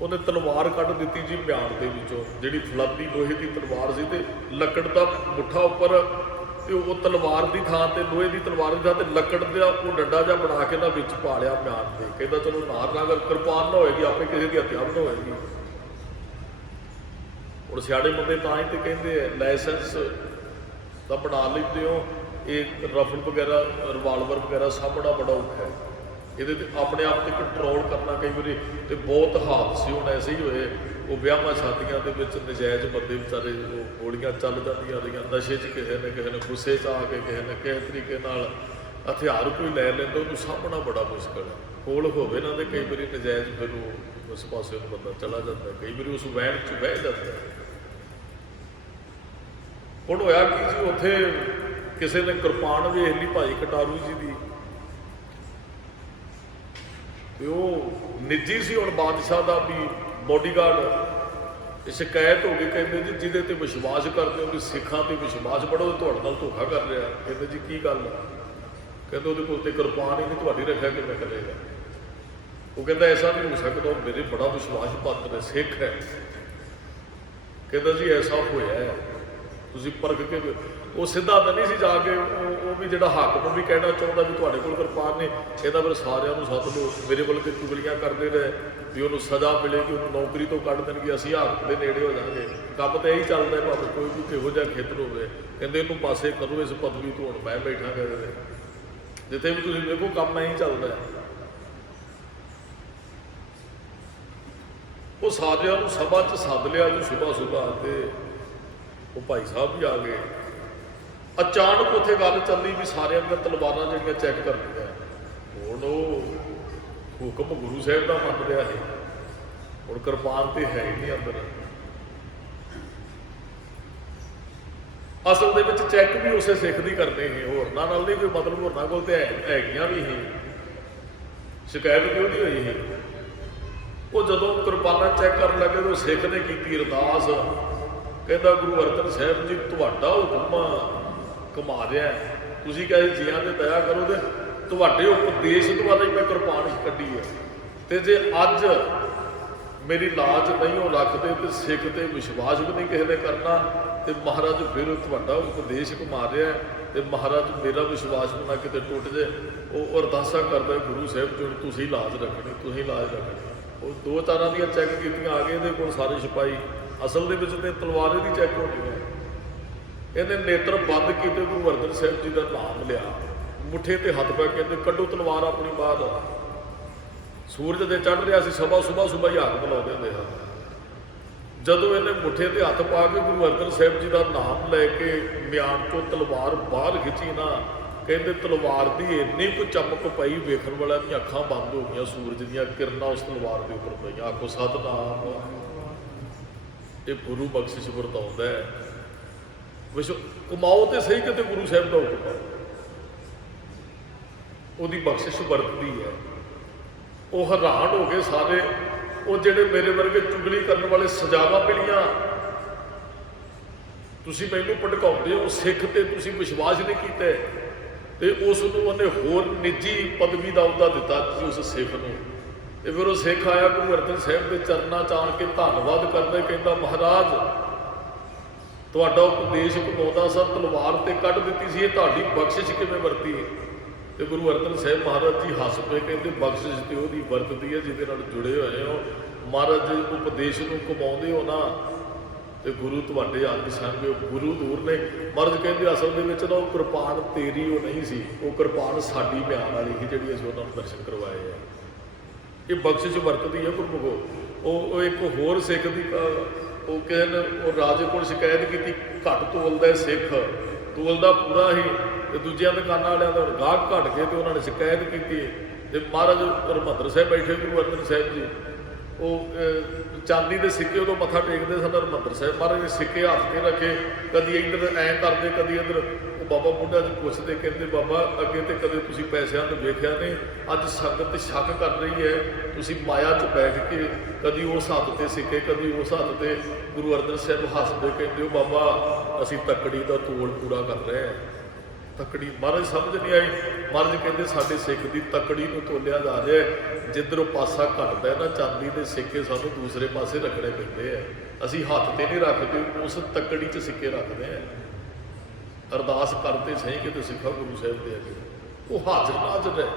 ਉਹਨੇ ਤਲਵਾਰ ਕੱਢ ਦਿੱਤੀ ਜੀ ਮਿਆਨ ਦੇ ਵਿੱਚੋਂ, ਜਿਹੜੀ ਫਲਾਦੀ ਲੋਹੇ ਦੀ ਤਲਵਾਰ ਸੀ, ਤੇ ਲੱਕੜ ਦਾ ਮੁੱਠਾ ਉੱਪਰ, ਤੇ ਉਹ ਤਲਵਾਰ ਦੀ ਥਾਂ ਤੇ ਲੋਹੇ ਦੀ ਤਲਵਾਰ ਦੀ ਥਾਂ ਤੇ ਲੱਕੜ ਦਾ ਉਹ ਡੰਡਾ ਜਿਹਾ ਬਣਾ ਕੇ ਨਾ ਵਿੱਚ ਪਾ ਲਿਆ ਮਿਆਨ ਦੇ। ਕਹਿੰਦਾ ਚਲੋ ਨਾਰ ਨਾ, ਅਗਰ ਕਿਰਪਾਨ ਨਾ ਹੋਏਗੀ ਆਪੇ ਕਿਸੇ ਦੀ ਹੱਤਿਆ ਨਾ ਹੋਏਗੀ। ਹੁਣ ਸਿਆਣੇ ਬੰਦੇ ਤਾਂ ਹੀ ਤੇ ਕਹਿੰਦੇ ਆ ਲਾਇਸੈਂਸ ਤਾਂ ਬਣਾ ਲੈਂਦੇ ਹੋ, ਇਹ ਰਫਲ ਵਗੈਰਾ ਰਿਵਾਲਵਰ ਵਗੈਰਾ ਸਾਂਭਣਾ ਬੜਾ ਔਖਾ ਹੈ, ਇਹਦੇ ਤੇ ਆਪਣੇ ਆਪ ਤੇ ਕੰਟਰੋਲ ਕਰਨਾ ਕਈ ਵਾਰੀ। ਤੇ ਬਹੁਤ ਹਾਦਸੇ ਹੁਣ ਐਸੇ ਹੀ ਹੋਏ, ਉਹ ਵਿਆਹਾਂ ਸ਼ਾਦੀਆਂ ਦੇ ਵਿੱਚ ਨਜਾਇਜ਼ ਬੰਦੇ ਵਿਚਾਰੇ ਉਹ ਗੋਲੀਆਂ ਚੱਲ ਜਾਂਦੀਆਂ ਰਹੀਆਂ, ਨਸ਼ੇ 'ਚ ਕਿਸੇ ਨੇ ਗੁੱਸੇ 'ਚ ਆ ਕੇ ਕਿਸੇ ਨੇ ਕਿਸੇ ਤਰੀਕੇ ਨਾਲ ਹਥਿਆਰ ਕੋਈ ਲੈ ਲੈਂਦਾ, ਉਹਨੂੰ ਸਾਂਭਣਾ ਬੜਾ ਮੁਸ਼ਕਿਲ ਹੈ। ਕੋਲ ਹੋਵੇ ਨਾ ਤੇ ਕਈ ਵਾਰੀ ਨਜਾਇਜ਼ ਫਿਰ ਉਹ ਉਸ ਪਾਸੇ ਨੂੰ ਬੰਦਾ ਚਲਾ ਜਾਂਦਾ, ਕਈ ਵਾਰੀ ਉਸ ਵਹਿਣ 'ਚ ਬਹਿ ਜਾਂਦਾ। ਹੁਣ ਹੋਇਆ ਕੀ ਜੀ, ਉੱਥੇ ਕਿਸੇ ਨੇ ਕਿਰਪਾਨ ਵੇਖ ਲਈ ਭਾਈ ਕਟਾਰੂ ਜੀ ਦੀ, ਤੇ ਉਹ ਨਿੱਜੀ ਸੀ ਹੁਣ ਬਾਦਸ਼ਾਹ ਦਾ ਵੀ ਬੋਡੀਗਾਰਡ। ਸ਼ਿਕਾਇਤ ਹੋ ਗਈ, ਕਹਿੰਦੇ ਜੀ ਜਿਹਦੇ ਤੇ ਵਿਸ਼ਵਾਸ ਕਰਦੇ ਹੋ ਵੀ ਸਿੱਖਾਂ ਤੇ ਵਿਸ਼ਵਾਸ ਬੜੋ, ਤੁਹਾਡੇ ਨਾਲ ਧੋਖਾ ਕਰ ਰਿਹਾ। ਕਹਿੰਦੇ ਜੀ ਕੀ ਗੱਲ? ਕਹਿੰਦੇ ਉਹਦੇ ਕੋਲ ਤੇ ਕਿਰਪਾਨ ਹੀ ਨਹੀਂ, ਤੁਹਾਡੀ ਰੱਖਿਆ ਕਿਵੇਂ ਕਰੇਗਾ? ਉਹ ਕਹਿੰਦਾ ਐਸਾ ਨਹੀਂ ਹੋ ਸਕਦਾ, ਉਹ ਮੇਰੇ ਬੜਾ ਵਿਸ਼ਵਾਸ ਪਾਤਰ ਹੈ, ਸਿੱਖ ਹੈ। ਕਹਿੰਦਾ ਜੀ ਐਸਾ ਹੋਇਆ ਹੈ, ਤੁਸੀਂ ਪਰਖ ਕੇ। ਉਹ ਸਿੱਧਾ ਤਾਂ ਨਹੀਂ ਸੀ ਜਾ ਕੇ, ਉਹ ਵੀ ਜਿਹੜਾ ਹਾਕਮ ਵੀ ਕਹਿਣਾ ਚਾਹੁੰਦਾ ਵੀ ਤੁਹਾਡੇ ਕੋਲ ਕਿਰਪਾਨ ਨੇ, ਕਹਿੰਦਾ ਫਿਰ ਸਾਰਿਆਂ ਨੂੰ ਸੱਦ ਲਓ। ਮੇਰੇ ਕੋਲ ਤੇ ਚੁਗਲੀਆਂ ਕਰਦੇ ਰਹੇ ਵੀ ਉਹਨੂੰ ਸਜ਼ਾ ਮਿਲੇਗੀ, ਉਹਨੂੰ ਨੌਕਰੀ ਤੋਂ ਕੱਢ ਦੇਣਗੇ, ਅਸੀਂ ਹਾਕਮ ਦੇ ਨੇੜੇ ਹੋ ਜਾਵਾਂਗੇ। ਕੰਮ ਤਾਂ ਇਹੀ ਚੱਲਦਾ, ਭਾਵੇਂ ਕੋਈ ਵੀ ਕਿਹੋ ਜਿਹਾ ਖੇਤਰ ਹੋਵੇ। ਕਹਿੰਦੇ ਇਹਨੂੰ ਪਾਸੇ ਕਰੋ, ਇਸ ਪਦਵੀ ਤੋਂ ਹੁਣ ਮੈਂ ਬੈਠਾ ਕਰਦੇ, ਜਿੱਥੇ ਵੀ ਤੁਸੀਂ ਵੇਖੋ ਕੰਮ ਇਹੀ ਚੱਲਦਾ। ਉਹ ਸਾਰਿਆਂ ਨੂੰ ਸਭਾ 'ਚ ਸੱਦ ਲਿਆ ਜੀ ਸੁਬਾਹ ਤੇ ਉਹ ਭਾਈ ਸਾਹਿਬ ਵੀ ਆ ਗਏ। ਅਚਾਨਕ ਉੱਥੇ ਗੱਲ ਚੱਲੀ ਵੀ ਸਾਰਿਆਂ ਦੀਆਂ ਤਲਵਾਰਾਂ ਜਿਹੜੀਆਂ ਚੈੱਕ ਕਰਨੀਆਂ। ਹੁਣ ਉਹ ਹੁਕਮ ਗੁਰੂ ਸਾਹਿਬ ਦਾ ਮੰਨ ਰਿਹਾ ਹੈ, ਹੁਣ ਕਿਰਪਾਨ ਤੇ ਹੈ ਹੀ ਨਹੀਂ ਅੰਦਰ। ਅਸਲ ਦੇ ਵਿੱਚ ਚੈੱਕ ਵੀ ਉਸੇ ਸਿੱਖ ਦੀ ਕਰਦੇ ਸੀ, ਹੋਰਨਾਂ ਨਾਲ ਨਹੀਂ ਕੋਈ ਮਤਲਬ। ਹੋਰਨਾਂ ਕੋਲ ਤੇ ਹੈਗੀਆਂ ਵੀ ਸੀ, ਸ਼ਿਕਾਇਤ ਕਿਉਂ ਨਹੀਂ ਹੋਈ ਸੀ। ਉਹ ਜਦੋਂ ਕਿਰਪਾਨਾਂ ਚੈੱਕ ਕਰਨ ਲੱਗੇ ਤਾਂ ਸਿੱਖ ਨੇ ਕੀਤੀ ਅਰਦਾਸ, ਕਹਿੰਦਾ ਗੁਰੂ ਅਰਜਨ ਸਾਹਿਬ ਜੀ ਤੁਹਾਡਾ ਹੁਕਮ ਕਮਾ ਰਿਹਾ, ਤੁਸੀਂ ਕਹੇ ਜੀਆਂ ਤੇ ਦਇਆ ਕਰੋ, ਤੇ ਤੁਹਾਡੇ ਉਪਦੇਸ਼ ਦੁਆਰਾ ਹੀ ਮੈਂ ਕਿਰਪਾਨ ਕੱਢੀ ਹੈ। ਤੇ ਜੇ ਅੱਜ ਮੇਰੀ ਲਾਜ ਨਹੀਂ ਉਹ ਰੱਖਦੇ ਤੇ ਸਿੱਖ ਤੇ ਵਿਸ਼ਵਾਸ ਵੀ ਨਹੀਂ ਕਿਸੇ ਨੇ ਕਰਨਾ, ਤੇ ਮਹਾਰਾਜ ਫਿਰ ਤੁਹਾਡਾ ਉਪਦੇਸ਼ ਕਮਾ ਰਿਹਾ, ਤੇ ਮਹਾਰਾਜ ਮੇਰਾ ਵਿਸ਼ਵਾਸ ਵੀ ਨਾ ਕਿਤੇ ਟੁੱਟ ਜਾਏ। ਉਹ ਅਰਦਾਸਾਂ ਕਰਦਾ ਗੁਰੂ ਸਾਹਿਬ ਜੀ ਤੁਸੀਂ ਲਾਜ ਰੱਖਣੀ, ਤੁਸੀਂ ਲਾਜ ਰੱਖਣੀ। ਉਹ ਦੋ ਤਾਰਾਂ ਦੀਆਂ ਚੈੱਕ ਕੀਤੀਆਂ, ਆ ਗਏ ਇਹਦੇ ਕੋਲ ਸਾਰੇ ਸਿਪਾਹੀ। ਅਸਲ ਦੇ ਵਿੱਚ ਤੇ ਤਲਵਾਰੇ ਦੀ ਚੈੱਕ ਹੋਣੀ ਹੈ। ਇਹਨੇ ਨੇਤਰ ਬੰਦ ਕੀਤੇ, ਗੁਰੂ ਅਰਜਨ ਸਾਹਿਬ ਜੀ ਦਾ ਨਾਮ ਲਿਆ, ਮੁੱਠੇ ਤੇ ਹੱਥ ਪਾ ਕਹਿੰਦੇ ਕੱਢੋ ਤਲਵਾਰ ਆਪਣੀ ਬਾਹਰ। ਸੂਰਜ ਦੇ ਚੜ੍ਹ ਰਿਹਾ ਸੀ, ਸੁਬਾਹ ਹੀ ਹਾਕ ਬੁਲਾਉਂਦੇ ਹੁੰਦੇ ਹਨ। ਜਦੋਂ ਇਹਨੇ ਮੁੱਠੇ ਤੇ ਹੱਥ ਪਾ ਕੇ ਗੁਰੂ ਅਰਜਨ ਸਾਹਿਬ ਜੀ ਦਾ ਨਾਮ ਲੈ ਕੇ ਮਿਆਨ ਤੋਂ ਤਲਵਾਰ ਬਾਹਰ ਖਿੱਚੀ ਨਾ, ਕਹਿੰਦੇ ਤਲਵਾਰ ਦੀ ਇੰਨੀ ਕੁ ਚਮਕ ਪਈ, ਵੇਖਣ ਵਾਲਿਆਂ ਦੀਆਂ ਅੱਖਾਂ ਬੰਦ ਹੋ ਗਈਆਂ। ਸੂਰਜ ਦੀਆਂ ਕਿਰਨਾਂ ਉਸ ਤਲਵਾਰ ਦੇ ਉੱਪਰ ਪਈਆਂ। ਆਖੋ ਸਤਿਨਾਮ। ਇਹ ਗੁਰੂ ਬਖਸ਼ਿਸ਼ ਵਰਤਾਉਂਦਾ ਹੈ। ਵਿਸ਼ਵ ਕਮਾਓ ਤੇ ਸਹੀ, ਕਿਤੇ ਗੁਰੂ ਸਾਹਿਬ ਦਾ ਹੁਕਮ, ਉਹਦੀ ਬਖਸ਼ਿਸ਼ ਵਰਤਦੀ ਹੈ। ਉਹ ਹੈਰਾਨ ਹੋ ਗਏ ਸਾਰੇ। ਉਹ ਜਿਹੜੇ ਮੇਰੇ ਵਰਗੇ ਚੁਗਲੀ ਕਰਨ ਵਾਲੇ ਸਜ਼ਾਵਾਂ ਮਿਲੀਆਂ, ਤੁਸੀਂ ਮੈਨੂੰ ਭੜਕਾਉਂਦੇ ਹੋ, ਸਿੱਖ ਤੇ ਤੁਸੀਂ ਵਿਸ਼ਵਾਸ ਨਹੀਂ ਕੀਤਾ, ਤੇ ਉਸ ਨੂੰ ਉਹਨੇ ਹੋਰ ਨਿੱਜੀ ਪਦਵੀ ਦਾ ਅਹੁਦਾ ਦਿੱਤਾ ਜੀ ਉਸ ਸਿੱਖ ਨੂੰ। ਤੇ ਫਿਰ ਉਹ ਸਿੱਖ ਆਇਆ ਗੁਰੂ ਅਰਜਨ ਸਾਹਿਬ ਦੇ ਚਰਨਾਂ 'ਚ ਆਣ ਕੇ ਧੰਨਵਾਦ ਕਰਦਾ, ਕਹਿੰਦਾ ਮਹਾਰਾਜ ਤੁਹਾਡਾ ਉਪਦੇਸ਼ ਕਮਾਉਂਦਾ ਸਾਂ, ਤਲਵਾਰ ਤੇ ਕੱਢ ਦਿੱਤੀ ਸੀ, ਇਹ ਤੁਹਾਡੀ ਬਖਸ਼ਿਸ਼ ਕਿਵੇਂ ਵਰਤੀ? ਤੇ ਗੁਰੂ ਅਰਜਨ ਸਾਹਿਬ ਮਹਾਰਾਜ ਜੀ ਹੱਸ ਪਏ, ਕਹਿੰਦੇ ਬਖਸ਼ਿਸ਼ ਤੇ ਉਹਦੀ ਵਰਤਦੀ ਹੈ ਜਿਹਦੇ ਨਾਲ ਜੁੜੇ ਹੋਏ ਹੋ। ਮਹਾਰਾਜ ਜੀ ਉਪਦੇਸ਼ ਨੂੰ ਕਮਾਉਂਦੇ ਹੋ ਨਾ, ਤੇ ਗੁਰੂ ਤੁਹਾਡੇ ਅੰਗ ਸੰਗ, ਗੁਰੂ ਦੂਰ ਨੇ। ਮਹਾਰਾਜ ਕਹਿੰਦੇ ਅਸਲ ਦੇ ਵਿੱਚ ਨਾ ਉਹ ਕਿਰਪਾਨ ਤੇਰੀ ਉਹ ਨਹੀਂ ਸੀ, ਉਹ ਕਿਰਪਾਨ ਸਾਡੀ ਬਿਆਨ ਵਾਲੀ ਸੀ ਜਿਹੜੀ ਅਸੀਂ ਉਹਨਾਂ ਨੂੰ ਦਰਸ਼ਨ ਕਰਵਾਏ ਆ। ਇਹ ਬਖਸ਼ਿਸ਼ ਵਰਤਦੀ ਹੈ ਗੁਰਮੁਖੋ। ਉਹ ਇੱਕ ਹੋਰ ਸਿੱਖ ਦੀ ਉਹ ਕਹਿੰਦੇ ਉਹ ਰਾਜੇ ਕੋਲ ਸ਼ਿਕਾਇਤ ਕੀਤੀ, ਘੱਟ ਤੋਲਦਾ ਸਿੱਖ, ਤੋਲਦਾ ਪੂਰਾ ਹੀ, ਤੇ ਦੂਜਿਆਂ ਦੁਕਾਨਾਂ ਵਾਲਿਆਂ ਦਾ ਗਾਹਕ ਘੱਟ ਗਏ, ਤੇ ਉਹਨਾਂ ਨੇ ਸ਼ਿਕਾਇਤ ਕੀਤੀ। ਤੇ ਮਹਾਰਾਜ ਹਰਿਮੰਦਰ ਸਾਹਿਬ ਬੈਠੇ ਗੁਰੂ ਅਰਜਨ ਸਾਹਿਬ ਜੀ, ਉਹ ਚਾਂਦੀ ਦੇ ਸਿੱਕੇ ਉਦੋਂ ਮੱਥਾ ਟੇਕਦੇ ਸਨ ਹਰਿਮੰਦਰ ਸਾਹਿਬ। ਮਹਾਰਾਜ ਨੇ ਸਿੱਕੇ ਹੱਥ ਕੇ ਰੱਖੇ, ਕਦੀ ਇੱਧਰ ਐਂ ਕਰਦੇ, ਕਦੀ ਇੱਧਰ। ਉਹ ਬਾਬਾ ਬੁੱਢਾ ਜੀ ਪੁੱਛਦੇ, ਕਹਿੰਦੇ ਬਾਬਾ ਅੱਗੇ ਤੇ ਕਦੇ ਤੁਸੀਂ ਪੈਸਿਆਂ ਨੂੰ ਵੇਖਿਆ ਨਹੀਂ, ਅੱਜ ਸੰਗਤ ਸ਼ੱਕ ਕਰ ਰਹੀ ਹੈ, ਤੁਸੀਂ ਮਾਇਆ 'ਚ ਬੈਠ ਕੇ ਕਦੀ ਉਸ ਹੱਥ ਤੇ ਸਿੱਕੇ, ਕਦੀ ਉਸ ਹੱਥ ਤੇ। ਗੁਰੂ ਅਰਜਨ ਸਾਹਿਬ ਹੱਸਦੇ ਕਹਿੰਦੇ ਉਹ ਬਾਬਾ ਅਸੀਂ ਤੱਕੜੀ ਦਾ ਤੋਲ ਪੂਰਾ ਕਰ ਰਹੇ ਹਾਂ। ਤੱਕੜੀ ਮਹਾਰਾਜ ਸਮਝ ਨਹੀਂ ਆਈ। ਮਹਾਰਾਜ ਕਹਿੰਦੇ ਸਾਡੇ ਸਿੱਖ ਦੀ ਤੱਕੜੀ ਨੂੰ ਤੋਲਿਆ ਜਾ ਰਿਹਾ, ਜਿੱਧਰੋਂ ਪਾਸਾ ਘਟਦਾ ਨਾ ਚਾਂਦੀ ਦੇ ਸਿੱਕੇ ਸਾਨੂੰ ਦੂਸਰੇ ਪਾਸੇ ਰੱਖਣੇ ਪੈਂਦੇ ਆ। ਅਸੀਂ ਹੱਥ ਤੇ ਨਹੀਂ ਰੱਖਦੇ, ਉਸ ਤੱਕੜੀ 'ਚ ਸਿੱਕੇ ਰੱਖਦੇ ਆ। ਅਰਦਾਸ ਕਰਦੇ ਸਹੀ ਕਿਤੇ ਸਿੱਖਾ ਗੁਰੂ ਸਾਹਿਬ ਦੇ ਅੱਗੇ, ਉਹ ਹਾਜ਼ਰ ਨਾਜ਼ਰ ਹੈ,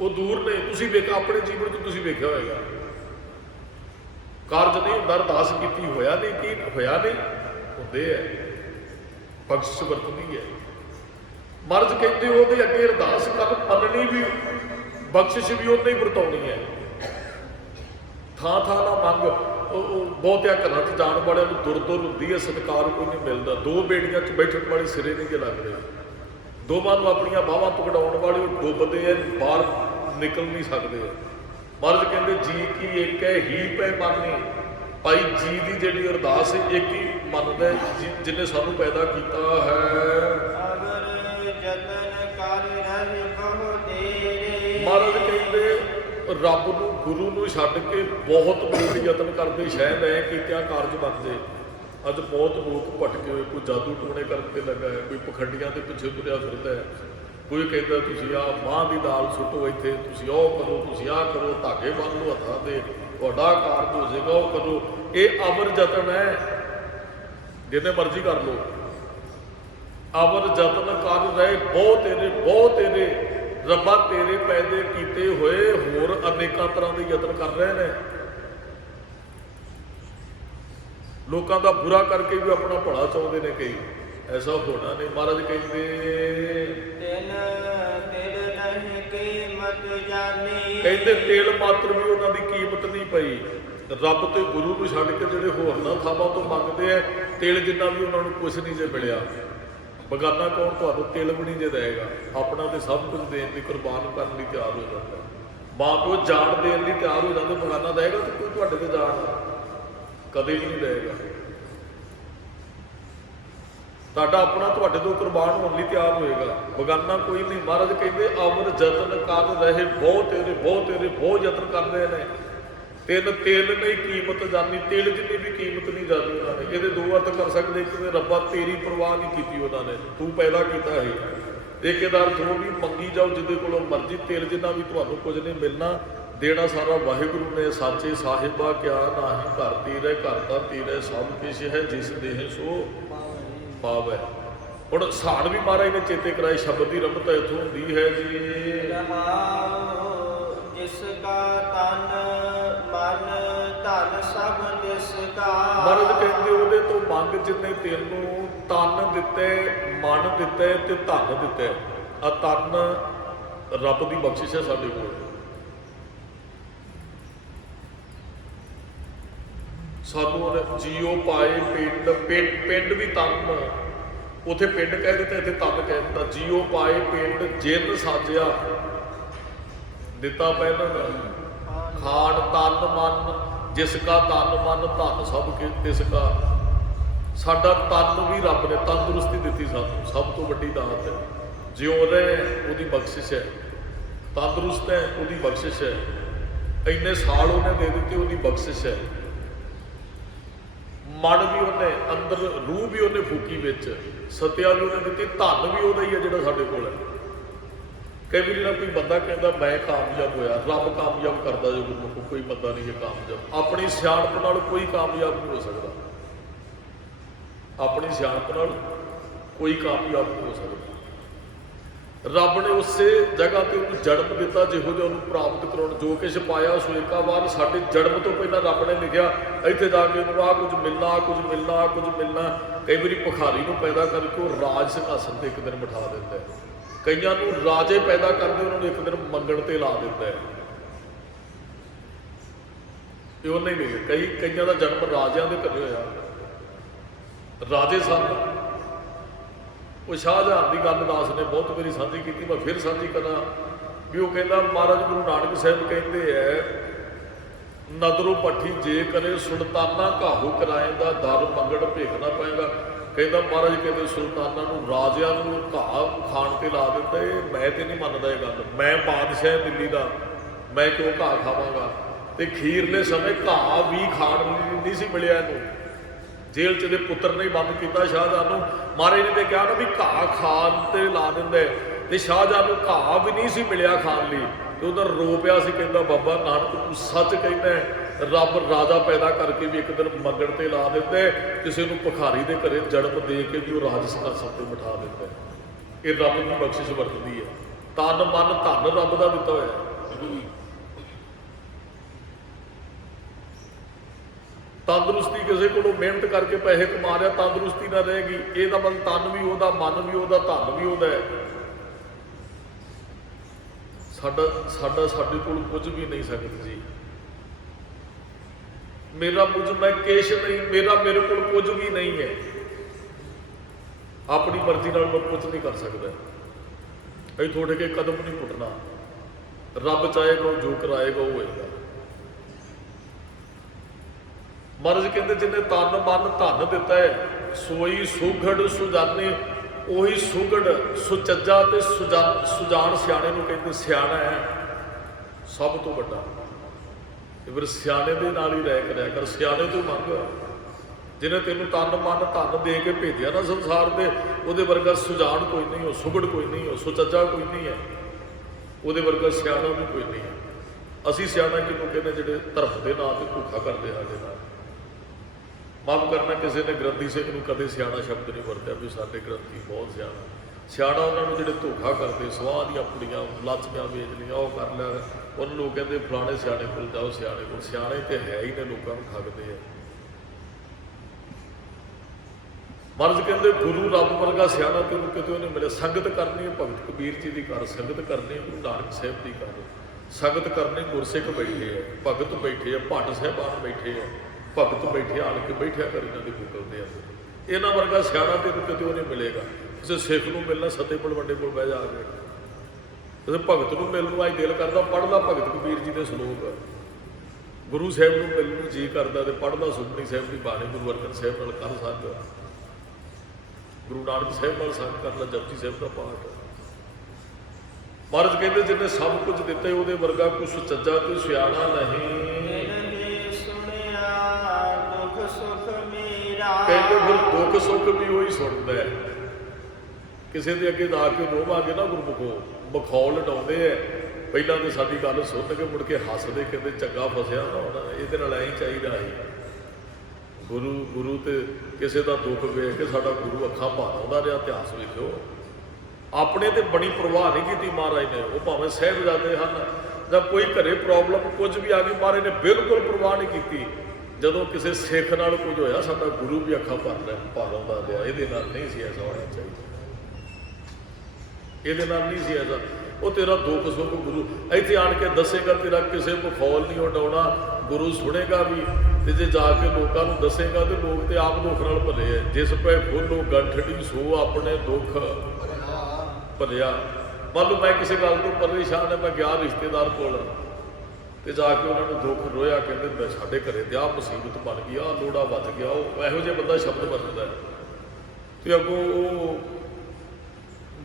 ਉਹ ਦੂਰ ਨੇ। ਤੁਸੀਂ ਵੇਖਿਆ ਆਪਣੇ ਜੀਵਨ 'ਚ, ਤੁਸੀਂ ਵੇਖਿਆ ਹੋਏਗਾ ਕਾਰਜ ਨਹੀਂ ਹੁੰਦਾ, ਅਰਦਾਸ ਕੀਤੀ ਹੋਇਆ ਨਹੀਂ, ਕੀ ਹੋਇਆ ਨਹੀਂ, ਹੁੰਦੇ ਹੈ, ਬਖਸ਼ਿਸ਼ ਵਰਤਦੀ ਹੈ। ਮਹਾਰਾਜ ਕਹਿੰਦੇ ਉਹਦੇ ਅੱਗੇ ਅਰਦਾਸ ਕਰ, ਮੰਨਣੀ ਵੀ, ਬਖਸ਼ਿਸ਼ ਵੀ ਉਹਨੇ ਹੀ ਵਰਤਾਉਣੀ ਹੈ। ਥਾਂ ਥਾਂ ਨਾ ਮੰਗ। ਉਹ ਬਹੁਤਿਆਂ ਘਰਾਂ 'ਚ ਜਾਣ ਵਾਲਿਆਂ ਨੂੰ ਦੁਰ ਹੁੰਦੀ ਹੈ, ਸਤਿਕਾਰ ਕੋਈ ਨਹੀਂ ਮਿਲਦਾ। ਦੋ ਬੇੜੀਆਂ 'ਚ ਬੈਠਣ ਵਾਲੇ ਸਿਰੇ ਨਹੀਂ ਜੇ ਲੱਗਦੇ, ਦੋਵਾਂ ਨੂੰ ਆਪਣੀਆਂ ਬਾਹਾਂ ਪਕੜਾਉਣ ਵਾਲੇ ਉਹ ਡੁੱਬਦੇ ਆ, ਬਾਹਰ ਨਿਕਲ ਨਹੀਂ ਸਕਦੇ। ਮਹਾਰਾਜ ਕਹਿੰਦੇ ਜੀ ਕੀ ਇੱਕ ਹੈ ਹੀ ਪੈਮਾਨੀ। ਭਾਈ ਜੀ ਦੀ ਜਿਹੜੀ ਅਰਦਾਸ ਇੱਕ ਹੀ ਮੰਨਦਾ, ਜਿਹਨੇ ਸਾਨੂੰ ਪੈਦਾ ਕੀਤਾ ਹੈ। ਮਹਾਰਾਜ ਕਹਿੰਦੇ ਰੱਬ ਨੂੰ, ਗੁਰੂ ਨੂੰ ਛੱਡ ਕੇ ਬਹੁਤ ਲੋਕ ਯਤਨ ਕਰਦੇ, ਸ਼ਾਇਦ ਐ ਕੀਤਿਆਂ ਕਾਰਜ ਬਣਦੇ। ਅੱਜ ਬਹੁਤ ਲੋਕ ਭਟਕੇ ਹੋਏ, ਕੋਈ ਜਾਦੂ ਟੂਣੇ ਕਰਨ ਤੇ ਲੱਗਾ ਹੈ, ਕੋਈ ਪਖੰਡੀਆਂ ਦੇ ਪਿੱਛੇ ਤੁਰਿਆ ਫਿਰਦਾ ਹੈ, ਕੋਈ ਕਹਿੰਦਾ ਤੁਸੀਂ ਆਹ ਮਾਂ ਦੀ ਦਾਲ ਸੁੱਟੋ ਇੱਥੇ, ਤੁਸੀਂ ਉਹ ਕਰੋ, ਤੁਸੀਂ ਆਹ ਕਰੋ, ਧਾਗੇ ਬੰਨ੍ਹ ਲਓ ਹੱਥਾਂ ਦੇ, ਤੁਹਾਡਾ ਕਾਰਜ ਹੋ ਜਾਏਗਾ, ਉਹ ਕਰੋ। ਇਹ ਅਵਰ ਯਤਨ ਹੈ, ਜਿੰਨੇ ਮਰਜ਼ੀ ਕਰ ਲਓ। ਅਵਰ ਯਤਨ ਕਰ ਰਹੇ ਬਹੁਤ ਤੇਰੇ, ਬਹੁਤ ਤੇਰੇ ਰੱਬਾ, ਤੇਰੇ ਪੈਦੇ ਕੀਤੇ ਹੋਏ ਹੋਰ ਅਨੇਕਾਂ ਤਰ੍ਹਾਂ ਦੇ ਯਤਨ ਕਰ ਰਹੇ ਨੇ। ਲੋਕਾਂ ਦਾ ਬੁਰਾ ਕਰਕੇ ਵੀ ਆਪਣਾ ਭਲਾ ਚਾਹੁੰਦੇ ਨੇ ਕਈ, ਐਸਾ ਹੋਣਾ ਨਹੀਂ। ਮਹਾਰਾਜ ਕਹਿੰਦੇ ਕਹਿੰਦੇ ਤੇਲ ਮਾਤਰ ਵੀ ਉਹਨਾਂ ਦੀ ਕੀਮਤ ਨਹੀਂ ਪਈ। ਰੱਬ ਤੇ ਗੁਰੂ ਨੂੰ ਛੱਡ ਕੇ ਜਿਹੜੇ ਹੋਰਨਾਂ ਥਾਵਾਂ ਤੋਂ ਮੰਗਦੇ ਆ ਤੇਲ, ਜਿੰਨਾ ਵੀ ਉਹਨਾਂ ਨੂੰ ਕੁਛ ਨਹੀਂ ਜੇ ਮਿਲਿਆ। ਬਗਾਨਾ ਕੌਣ ਤੁਹਾਨੂੰ ਤਿਲ ਵੀ ਨਹੀਂ ਜੇ ਦੇਗਾ, ਆਪਣਾ ਤੇ ਸਭ ਕੁਝ ਦੇਣ ਦੀ, ਕੁਰਬਾਨ ਕਰਨ ਲਈ ਤਿਆਰ ਹੋ ਜਾਂਦਾ। ਮਾਂ ਪਿਓ ਜਾਨ ਦੇਣ ਲਈ ਤਿਆਰ ਹੋ ਜਾਂਦੇ, ਬਗਾਨਾ ਦੇਗਾ ਤੇ ਕੋਈ ਤੁਹਾਡੇ ਤੇ ਜਾਨ ਕਦੇ ਵੀ ਨਹੀਂ ਦੇਗਾ। ਤੁਹਾਡਾ ਆਪਣਾ ਤੁਹਾਡੇ ਤੋਂ ਕੁਰਬਾਨ ਹੋਣ ਲਈ ਤਿਆਰ ਹੋਏਗਾ, ਬਗਾਨਾ ਕੋਈ ਨਹੀਂ। ਮਹਾਰਾਜ ਕਹਿੰਦੇ ਅਵਰ ਯਤਨ ਕਰ ਰਹੇ ਬਹੁਤ ਤੇਰੇ, ਬਹੁਤ ਤੇਰੇ, ਬਹੁਤ ਯਤਨ ਕਰ ਰਹੇ ਨੇ। ਤੇਲ ਨਹੀਂ ਕੀਮਤ ਜਾਣੀ, ਤੇਲ ਜਿੰਨੀ ਵੀ ਕੀਮਤ ਨਹੀਂ ਜਾਣੀ ਉਹਨਾਂ ਨੇ। ਇਹਦੇ ਦੋ ਅਰਥ ਕਰ ਸਕਦੇ, ਕਿ ਰੱਬਾ ਤੇਰੀ ਪਰਵਾਹ ਨਹੀਂ ਕੀਤੀ ਉਹਨਾਂ ਨੇ, ਤੂੰ ਪੈਦਾ ਕੀਤਾ ਹੈ। ਇੱਕ ਇਹਦਾ ਅਰਥ ਉਹ ਵੀ ਮੰਗੀ ਜਾਓ ਜਿਹਦੇ ਕੋਲੋਂ ਮਰਜ਼ੀ, ਤੇਲ ਜਿੰਨਾ ਵੀ ਤੁਹਾਨੂੰ ਕੁਝ ਨਹੀਂ ਮਿਲਣਾ, ਦੇਣਾ ਸਾਰਾ ਵਾਹਿਗੁਰੂ ਨੇ। ਸਾਚੇ ਸਾਹਿਬਾ ਕਿਆ ਨਾਹੀ ਘਰ ਤੀਰੇ, ਘਰ ਦਾ ਤੀਰੇ ਸਭ ਕੁਛ ਹੈ, ਜਿਸ ਦੇਹ ਸੋ ਪਾਵੈ। ਹੁਣ ਸਾੜ ਵੀ ਮਹਾਰਾਜ ਨੇ ਚੇਤੇ ਕਰਾਏ, ਸ਼ਬਦ ਦੀ ਰਮਤ ਇੱਥੋਂ ਹੁੰਦੀ ਹੈ ਜੀ। ਜਿਸ ਕਾ ਤਨ ਮਨ ਧਨ ਸਭ ਜਿਸ ਕਾ। ਮਹਾਰਾਜ ਕਹਿੰਦੇ ਉਹਦੇ ਤੋਂ ਮੰਗ ਜਿੰਨੇ ਤੈਨੂੰ ਤਨ ਦਿੱਤੇ, ਮਨ ਦਿੱਤੇ ਤੇ ਧਨ ਦਿੱਤੇ। ਆ ਤਨ ਰੱਬ ਦੀ ਬਖਸ਼ਿਸ਼ ਹੈ ਸਾਡੇ ਕੋਲ। ਸਾਨੂੰ ਉਹਨੇ ਜੀਓ ਪਾਏ ਪਿੰਡ ਵੀ ਤਨ, ਉੱਥੇ ਪਿੰਡ ਕਹਿ ਦਿੱਤਾ, ਇੱਥੇ ਤਨ ਕਹਿ ਦਿੱਤਾ। ਜੀਓ ਪਾਏ ਪਿੰਡ ਜਿੰਨ ਸਾਜਿਆ, ਦਿੱਤਾ ਪਹਿਲਾਂ ਖਾਣ ਤਨ ਮਨ, ਜਿਸ ਕਾ ਤਨ ਮਨ ਧਨ ਸਭ ਤਿਸ ਕਾ। ਸਾਡਾ ਤਨ ਵੀ ਰੱਬ ਨੇ ਤੰਦਰੁਸਤੀ ਦਿੱਤੀ ਸਾਨੂੰ, ਸਭ ਤੋਂ ਵੱਡੀ ਦਾਤ ਹੈ। ਜਿਉਂ ਰਹੇ ਉਹਦੀ ਬਖਸ਼ਿਸ਼ ਹੈ, ਤੰਦਰੁਸਤ ਹੈ ਉਹਦੀ ਬਖਸ਼ਿਸ਼ ਹੈ, ਇੰਨੇ ਸਾਲ ਉਹਨੇ ਦੇ ਦਿੱਤੇ ਉਹਦੀ ਬਖਸ਼ਿਸ਼ ਹੈ। ਮਨ ਵੀ ਉਹਨੇ ਅੰਦਰ, ਰੂਹ ਵੀ ਉਹਨੇ ਫੂਕੀ ਵਿੱਚ, ਸਤਿਆ ਵੀ ਉਹਨੇ ਦਿੱਤੀ, ਧਨ ਵੀ ਉਹਦਾ ਹੀ ਹੈ ਜਿਹੜਾ ਸਾਡੇ ਕੋਲ ਹੈ। ਕਈ ਵਾਰੀ ਨਾ ਕੋਈ ਬੰਦਾ ਕਹਿੰਦਾ ਮੈਂ ਕਾਮਯਾਬ ਹੋਇਆ, ਰੱਬ ਕਾਮਯਾਬ ਕਰਦਾ ਜੇ ਗੁਰਮੁਖ, ਕੋਈ ਬੰਦਾ ਨਹੀਂ ਹੈ ਕਾਮਯਾਬ। ਆਪਣੀ ਸਿਆਣਪ ਨਾਲ ਕੋਈ ਕਾਮਯਾਬ ਨਹੀਂ ਹੋ ਸਕਦਾ, ਆਪਣੀ ਸਿਆਣਪ ਨਾਲ ਕੋਈ ਕਾਮਯਾਬ ਨਹੀਂ ਹੋ ਸਕਦਾ। ਰੱਬ ਨੇ ਉਸੇ ਜਗ੍ਹਾ ਤੇ ਉਹਨੂੰ ਜਨਮ ਦਿੱਤਾ ਜਿਹੋ ਜਿਹਾ ਉਹਨੂੰ ਪ੍ਰਾਪਤ ਕਰਾਉਣ। ਜੋ ਕੁਛ ਪਾਇਆ ਸੋ ਏਕਾ ਵਾਰ, ਸਾਡੇ ਜਨਮ ਤੋਂ ਪਹਿਲਾਂ ਰੱਬ ਨੇ ਲਿਖਿਆ ਇੱਥੇ ਜਾ ਕੇ ਉਹਨੂੰ ਆਹ ਕੁਝ ਮਿਲਣਾ, ਆਹ ਕੁਝ ਮਿਲਣਾ, ਆਹ ਕੁਝ ਮਿਲਣਾ। ਕਈ ਵਾਰੀ ਭਿਖਾਰੀ ਨੂੰ ਪੈਦਾ ਕਰਕੇ ਉਹ ਰਾਜ ਸਿੰਘਾਸਨ ਤੇ ਇੱਕ ਦਿਨ ਬਿਠਾ ਦਿੰਦਾ ਹੈ। ਕਈਆਂ ਨੂੰ ਰਾਜੇ ਪੈਦਾ ਕਰਦੇ ਉਹਨਾਂ ਨੂੰ ਇੱਕ ਦਿਨ ਮੰਗਣ ਤੇ ਲਾ ਦਿੰਦਾ ਹੈ। ਇਹ ਉਹਨੇ ਨਹੀਂ, ਕਈਆਂ ਦਾ ਜਨਮ ਰਾਜਿਆਂ ਦੇ ਘਰੇ ਹੋਇਆ, ਰਾਜੇ ਸਨ। ਉਹ ਸ਼ਾਹਜਹਾਨ ਦੀ ਗੱਲ ਦਾਸ ਨੇ ਬਹੁਤ ਵਾਰੀ ਸਾਂਝੀ ਕੀਤੀ, ਮੈਂ ਫਿਰ ਸਾਂਝੀ ਕਰਾਂ ਵੀ ਉਹ ਕਹਿੰਦਾ ਮਹਾਰਾਜ ਗੁਰੂ ਨਾਨਕ ਸਾਹਿਬ ਕਹਿੰਦੇ ਹੈ, ਨਦਰੋਂ ਪੱਠੀ ਜੇ ਕਰੇ ਸੁਲਤਾਨਾ ਘਾਹੂ ਕਰਾਏ ਦਾ ਦਰ ਮੰਗਣ ਭੇਖਣਾ ਪਏਗਾ। ਕਹਿੰਦਾ ਮਹਾਰਾਜ ਕਹਿੰਦੇ ਸੁਲਤਾਨਾਂ ਨੂੰ, ਰਾਜਿਆਂ ਨੂੰ ਘਾਹ ਖਾਣ ਤੇ ਲਾ ਦਿੰਦਾ। ਇਹ ਮੈਂ ਤੇ ਨਹੀਂ ਮੰਨਦਾ ਇਹ ਗੱਲ, ਮੈਂ ਬਾਦਸ਼ਾਹ ਦਿੱਲੀ ਦਾ, ਮੈਂ ਕਿਉਂ ਘਾਹ ਖਾਵਾਂਗਾ। ਤੇ ਖੀਰਲੇ ਸਮੇਂ ਘਾਹ ਵੀ ਖਾਣ ਨੂੰ ਨਹੀਂ ਸੀ ਮਿਲਿਆ ਇਹਨੂੰ, ਜੇਲ੍ਹ 'ਚ ਦੇ ਪੁੱਤਰ ਨੇ ਬੰਦ ਕੀਤਾ ਸ਼ਾਹਜਹਾਨ ਨੂੰ। ਮਹਾਰਾਜ ਨੇ ਤੇ ਕਿਹਾ ਨਾ ਵੀ ਘਾਹ ਖਾਣ ਤੇ ਲਾ ਦਿੰਦੇ, ਤੇ ਸ਼ਾਹਜਹਾਨ ਨੂੰ ਘਾਹ ਵੀ ਨਹੀਂ ਸੀ ਮਿਲਿਆ ਖਾਣ ਲਈ। ਤੇ ਉਧਰ ਰੋ ਪਿਆ ਸੀ, ਕਹਿੰਦਾ ਬਾਬਾ ਨਾਨਕ ਤੂੰ ਸੱਚ ਕਹਿੰਦਾ, ਰੱਬ ਰਾਜਾ ਪੈਦਾ ਕਰਕੇ ਵੀ ਇੱਕ ਦਿਨ ਮੰਗਣ ਤੇ ਲਾ ਦਿੰਦੇ, ਕਿਸੇ ਨੂੰ ਭਿਖਾਰੀ ਦੇ ਘਰੇ ਜਨਮ ਦੇ ਕੇ ਵੀ ਉਹ ਰਾਜ ਸਿੰਘਾਸਨ ਤੇ ਬਿਠਾ ਦਿੰਦਾ। ਇਹ ਰੱਬ ਦੀ ਬਖਸ਼ਿਸ਼ ਵਰਤਦੀ ਹੈ। ਤਨ ਮਨ ਧਨ ਰੱਬ ਦਾ ਦਿੱਤਾ ਹੋਇਆ। ਤੰਦਰੁਸਤੀ ਕਿਸੇ ਕੋਲੋਂ ਮਿਹਨਤ ਕਰਕੇ ਪੈਸੇ ਕਮਾ ਰਿਹਾ, ਤੰਦਰੁਸਤੀ ਨਾ ਰਹੇਗੀ। ਇਹਦਾ ਮਤਲਬ ਤਨ ਵੀ ਉਹਦਾ, ਮਨ ਵੀ ਉਹਦਾ, ਧਨ ਵੀ ਉਹਦਾ ਹੈ। ਸਾਡੇ ਕੋਲ ਕੁਝ ਵੀ ਨਹੀਂ ਸਕਦਾ ਜੀ। ਮੇਰਾ ਕੁਝ, ਮੈਂ ਕੇਸ਼ ਨਹੀਂ, ਮੇਰੇ ਕੋਲ ਕੁਝ ਵੀ ਨਹੀਂ ਹੈ। ਆਪਣੀ ਮਰਜ਼ੀ ਨਾਲ ਮੈਂ ਕੁਝ ਨਹੀਂ ਕਰ ਸਕਦਾ। ਅਸੀਂ ਤੁਹਾਡੇ ਕੇ ਕਦਮ ਨਹੀਂ ਪੁੱਟਣਾ। ਰੱਬ ਚਾਹੇਗਾ ਜੋ ਕਰਾਏਗਾ ਉਹ ਹੋਏਗਾ। ਮਹਾਰਾਜ ਕਹਿੰਦੇ ਜਿਹਨੇ ਤਨ ਮਨ ਧਨ ਦਿੱਤਾ ਹੈ, ਸੋਈ ਸੁਘੜ ਸੁਜਾਨੇ। ਉਹੀ ਸੁਘੜ ਸੁਚੱਜਾ ਤੇ ਸੁਜਾਨ ਸਿਆਣੇ ਨੂੰ ਕਹਿੰਦੇ। ਸਿਆਣਾ ਹੈ ਸਭ ਤੋਂ ਵੱਡਾ। ਤੇ ਫਿਰ ਸਿਆਣੇ ਦੇ ਨਾਲ ਹੀ ਰਹਿ ਕਰਿਆ ਕਰ, ਸਿਆਣੇ ਤੋਂ ਮੰਗ। ਜਿਹਨੇ ਤੈਨੂੰ ਤਨ ਮਨ ਧਨ ਦੇ ਕੇ ਭੇਜਿਆ ਨਾ ਸੰਸਾਰ ਦੇ, ਉਹਦੇ ਵਰਗਾ ਸੁਜਾਨ ਕੋਈ ਨਹੀਂ, ਉਹ ਸੁਗੜ ਕੋਈ ਨਹੀਂ, ਉਹ ਸੁਚੱਜਾ ਕੋਈ ਨਹੀਂ ਹੈ, ਉਹਦੇ ਵਰਗਾ ਸਿਆਣਾ ਵੀ ਕੋਈ ਨਹੀਂ ਹੈ। ਅਸੀਂ ਸਿਆਣਾ ਕਿਹਨੂੰ ਕਹਿੰਦੇ? ਜਿਹੜੇ ਧਰਮ ਦੇ ਨਾਂ ਤੇ ਧੋਖਾ ਕਰਦੇ ਸਾਡੇ ਨਾਲ। ਮਾਫ ਕਰਨਾ, ਕਿਸੇ ਨੇ ਗ੍ਰੰਥੀ ਸਿੰਘ ਨੂੰ ਕਦੇ ਸਿਆਣਾ ਸ਼ਬਦ ਨਹੀਂ ਵਰਤਿਆ ਵੀ ਸਾਡੇ ਗ੍ਰੰਥੀ ਬਹੁਤ ਸਿਆਣਾ। ਸਿਆਣਾ ਉਹਨਾਂ ਨੂੰ ਜਿਹੜੇ ਧੋਖਾ ਕਰਦੇ, ਸਵਾਹ ਦੀਆਂ ਕੁੜੀਆਂ ਲਾਚੀਆਂ ਵੇਚ ਲਈਆਂ, ਉਹ ਕਰ ਲਿਆ, ਉਹਨਾਂ ਨੂੰ ਕਹਿੰਦੇ ਫਲਾਣੇ ਸਿਆਣੇ ਕੋਲ ਜਾਓ, ਸਿਆਣੇ ਕੋਲ। ਸਿਆਣੇ ਤੇ ਹੈ ਹੀ ਨੇ, ਲੋਕਾਂ ਨੂੰ ਠੱਗਦੇ ਆ। ਮਹਾਰਾਜ ਕਹਿੰਦੇ ਗੁਰੂ ਰੱਬ ਵਰਗਾ ਸਿਆਣਾ ਤੈਨੂੰ ਕਿਤੇ ਉਹਨੇ ਮਿਲਿਆ। ਸੰਗਤ ਕਰਨੀ ਹੈ ਭਗਤ ਕਬੀਰ ਜੀ ਦੀ ਕਰ, ਸੰਗਤ ਕਰਨੀ ਹੈ ਗੁਰੂ ਨਾਨਕ ਸਾਹਿਬ ਦੀ ਕਰ, ਸੰਗਤ ਕਰਨੀ ਗੁਰਸਿੱਖ ਬੈਠੇ ਆ, ਭਗਤ ਬੈਠੇ ਆ, ਭੱਟ ਸਾਹਿਬਾਨ ਬੈਠੇ ਆ, ਭਗਤ ਬੈਠੇ ਆਣ ਕੇ ਬੈਠਿਆ ਕਰ ਇਹਨਾਂ ਦੇ ਗੁੱਗਲ ਦੇ ਅੰਦਰ। ਇਹਨਾਂ ਵਰਗਾ ਸਿਆਣਾ ਤੈਨੂੰ ਕਿਤੇ ਉਹਨੇ ਮਿਲੇਗਾ। ਕਿਸੇ ਸਿੱਖ ਨੂੰ ਮਿਲਣਾ ਸੱਤੇ ਬਲਵੰਡੇ ਕੋਲ ਬਹਿ ਜਾ ਕੇ, ਕਿਸੇ ਭਗਤ ਨੂੰ ਮਿਲਣ ਨੂੰ ਅੱਜ ਦਿਲ ਕਰਦਾ ਪੜ੍ਹਦਾ ਭਗਤ ਕਬੀਰ ਜੀ ਦੇ ਸ਼ਲੋਕ, ਗੁਰੂ ਸਾਹਿਬ ਨੂੰ ਮਿਲਣ ਨੂੰ ਜੀ ਕਰਦਾ ਤੇ ਪੜ੍ਹਦਾ ਸੁਖਮਨੀ ਸਾਹਿਬ ਦੀ ਬਾਣੀ, ਗੁਰੂ ਅਰਜਨ ਸਾਹਿਬ ਨਾਲ ਕਰ ਸੰਗ, ਗੁਰੂ ਨਾਨਕ ਸਾਹਿਬ ਨਾਲ ਸੰਗ ਕਰਨਾ, ਜਪਜੀ ਸਾਹਿਬ ਦਾ ਪਾਠ। ਮਹਾਰਾਜ ਕਹਿੰਦੇ ਜਿਹਨੇ ਸਭ ਕੁਝ ਦਿੱਤਾ ਉਹਦੇ ਵਰਗਾ ਕੁਛ ਚੱਜਾ ਤੇ ਸਿਆਣਾ ਨਹੀਂ। ਕਹਿੰਦੇ ਫਿਰ ਦੁੱਖ ਸੁੱਖ ਵੀ ਉਹੀ ਸੁਣਦਾ ਹੈ। ਕਿਸੇ ਦੇ ਅੱਗੇ ਜਾ ਕੇ ਰੋਵਾਂਗੇ ਨਾ ਗੁਰਮੁਖੋ, ਮਖੌਲ ਲਟਾਉਂਦੇ ਐ, ਪਹਿਲਾਂ ਤਾਂ ਸਾਡੀ ਗੱਲ ਸੁਣ ਕੇ ਮੁੜ ਕੇ ਹੱਸਦੇ, ਕਹਿੰਦੇ ਚੰਗਾ ਫਸਿਆ ਨਾ ਹੋਣਾ, ਇਹਦੇ ਨਾਲ ਐਂ ਚਾਹੀਦਾ ਸੀ। ਗੁਰੂ ਤੇ ਕਿਸੇ ਦਾ ਦੁੱਖ ਵੇਖ ਕੇ ਸਾਡਾ ਗੁਰੂ ਅੱਖਾਂ ਭਰ ਆਉਂਦਾ ਰਿਹਾ। ਇਤਿਹਾਸ ਵੇਖਿਓ, ਆਪਣੇ ਤੇ ਬੜੀ ਪਰਵਾਹ ਨਹੀਂ ਕੀਤੀ ਮਹਾਰਾਜ ਨੇ। ਉਹ ਭਾਵੇਂ ਸਾਹਿਬਜ਼ਾਦੇ ਹਨ ਜਾਂ ਕੋਈ ਘਰੇ ਪ੍ਰੋਬਲਮ ਕੁਝ ਵੀ ਆ ਗਈ, ਮਹਾਰਾਜ ਨੇ ਬਿਲਕੁਲ ਪਰਵਾਹ ਨਹੀਂ ਕੀਤੀ। ਜਦੋਂ ਕਿਸੇ ਸਿੱਖ ਨਾਲ ਕੁਝ ਹੋਇਆ, ਸਾਡਾ ਗੁਰੂ ਵੀ ਅੱਖਾਂ ਭਰ ਆਉਂਦਾ ਰਿਹਾ। ਇਹਦੇ ਨਾਲ ਨਹੀਂ ਸੀ ਐਸਾ ਹੋਣਾ ਚਾਹੀਦਾ, ਇਹਦੇ ਨਾਲ ਨਹੀਂ ਸੀ ਐਸਾ। ਉਹ ਤੇਰਾ ਦੁੱਖ ਸੁੱਖ ਗੁਰੂ ਇੱਥੇ ਆਣ ਕੇ ਦੱਸੇਗਾ, ਤੇਰਾ ਕਿਸੇ ਮਖੌਲ ਨਹੀਂ ਉਡਾਉਣਾ, ਗੁਰੂ ਸੁਣੇਗਾ ਵੀ। ਤੇ ਜੇ ਜਾ ਕੇ ਲੋਕਾਂ ਨੂੰ ਦੱਸੇਗਾ ਤੇ ਲੋਕ ਤੇ ਆਪ ਦੁੱਖ ਨਾਲ ਭਰੇ ਹੈ। ਜਿਸ ਪੈ ਖੋਲੋ ਗੰਠੜੀ ਸੋ ਆਪਣੇ ਦੁੱਖ ਭਰਿਆ। ਮੰਨ ਲਓ ਮੈਂ ਕਿਸੇ ਗੱਲ ਤੋਂ ਪਰੇਸ਼ਾਨ ਹੈ, ਮੈਂ ਗਿਆ ਰਿਸ਼ਤੇਦਾਰ ਕੋਲ ਤੇ ਜਾ ਕੇ ਉਹਨਾਂ ਨੂੰ ਦੁੱਖ ਰੋਇਆ, ਕਹਿੰਦੇ ਸਾਡੇ ਘਰੇ ਤੇ ਆਹ ਮੁਸੀਬਤ ਬਣ ਗਈ, ਆਹ ਲੋੜਾ ਵੱਜ ਗਿਆ। ਉਹ ਇਹੋ ਜਿਹੇ ਬੰਦਾ ਸ਼ਬਦ ਵਰਤਦਾ ਤੇ ਅੱਗੋਂ ਉਹ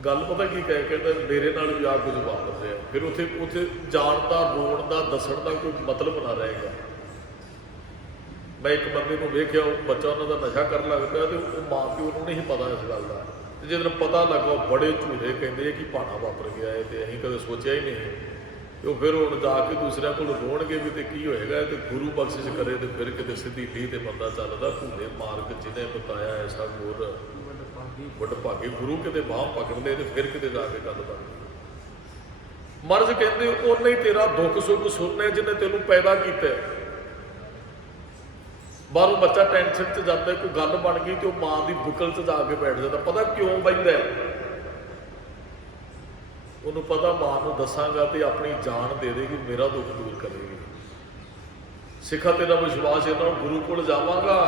ਗੱਲ ਪਤਾ ਕੀ ਕਹਿ, ਕਹਿੰਦਾ ਮੇਰੇ ਨਾਲ ਵੀ ਆਹ ਕੁਝ ਵਾਪਰ ਰਿਹਾ। ਫਿਰ ਉੱਥੇ ਜਾਣ ਦਾ, ਰੋਣ ਦਾ, ਦੱਸਣ ਦਾ ਕੋਈ ਮਤਲਬ ਨਾ ਰਹੇਗਾ। ਮੈਂ ਇੱਕ ਬੰਦੇ ਨੂੰ ਵੇਖਿਆ, ਉਹ ਬੱਚਾ ਉਹਨਾਂ ਦਾ ਨਸ਼ਾ ਕਰਨ ਲੱਗ ਪਿਆ ਤੇ ਉਹ ਮਾਂ ਪਿਓ ਨੂੰ ਨਹੀਂ ਪਤਾ ਇਸ ਗੱਲ ਦਾ। ਤੇ ਜਦੋਂ ਪਤਾ ਲੱਗਾ, ਉਹ ਬੜੇ ਝੂਠੇ ਕਹਿੰਦੇ ਕਿ ਭਾਣਾ ਵਾਪਰ ਗਿਆ ਹੈ ਤੇ ਅਸੀਂ ਕਦੇ ਸੋਚਿਆ ਹੀ ਨਹੀਂ। ਤੇ ਉਹ ਫਿਰ ਹੁਣ ਜਾ ਕੇ ਦੂਸਰਿਆਂ ਕੋਲ ਰੋਣਗੇ ਵੀ ਤੇ ਕੀ ਹੋਏਗਾ। ਤੇ ਗੁਰੂ ਬਖਸ਼ਿਸ਼ ਕਰੇ ਤੇ ਫਿਰ ਕਿਤੇ ਸਿੱਧੀ ਲੀਹ ਤੇ ਬੰਦਾ ਚੱਲਦਾ। ਭੂਲੇ ਮਾਰਗ ਜਿਹਨੇ ਬਤਾਇਆ ਐਸਾ ਗੁਰ ਵੱਡ ਭਾਗੇ, ਗੁਰੂ ਕਿਤੇ ਬਾਹ ਪਕੜ ਲਏ ਤੇ ਫਿਰ ਕਿਤੇ ਜਾ ਕੇ ਗੱਲ ਬਣਦੀ। ਮਹਾਰਾਜ ਕਹਿੰਦੇ ਉਹਨੇ ਹੀ ਤੇਰਾ ਦੁੱਖ ਸੁੱਖ ਸੁਣਨਾ ਜਿਹਨੇ ਤੈਨੂੰ ਪੈਦਾ ਕੀਤਾ। ਬਾਹਰੋਂ ਬੱਚਾ ਟੈਨਸ਼ਨ 'ਚ ਜਾਂਦਾ, ਕੋਈ ਗੱਲ ਬਣ ਗਈ ਤੇ ਉਹ ਮਾਂ ਦੀ ਬੁੱਕਲ 'ਚ ਜਾ ਕੇ ਬੈਠ ਜਾਂਦਾ। ਪਤਾ ਕਿਉਂ ਬੈਠਦਾ? ਉਹਨੂੰ ਪਤਾ ਮਾਂ ਨੂੰ ਦੱਸਾਂਗਾ ਤੇ ਆਪਣੀ ਜਾਨ ਦੇ ਦੇਗੀ, ਮੇਰਾ ਦੁੱਖ ਦੂਰ ਕਰੇਗੀ। ਸਿੱਖਾ ਤੇਰਾ ਵਿਸ਼ਵਾਸ ਇਹਨਾਂ ਨੂੰ ਗੁਰੂ ਕੋਲ ਜਾਵਾਂਗਾ,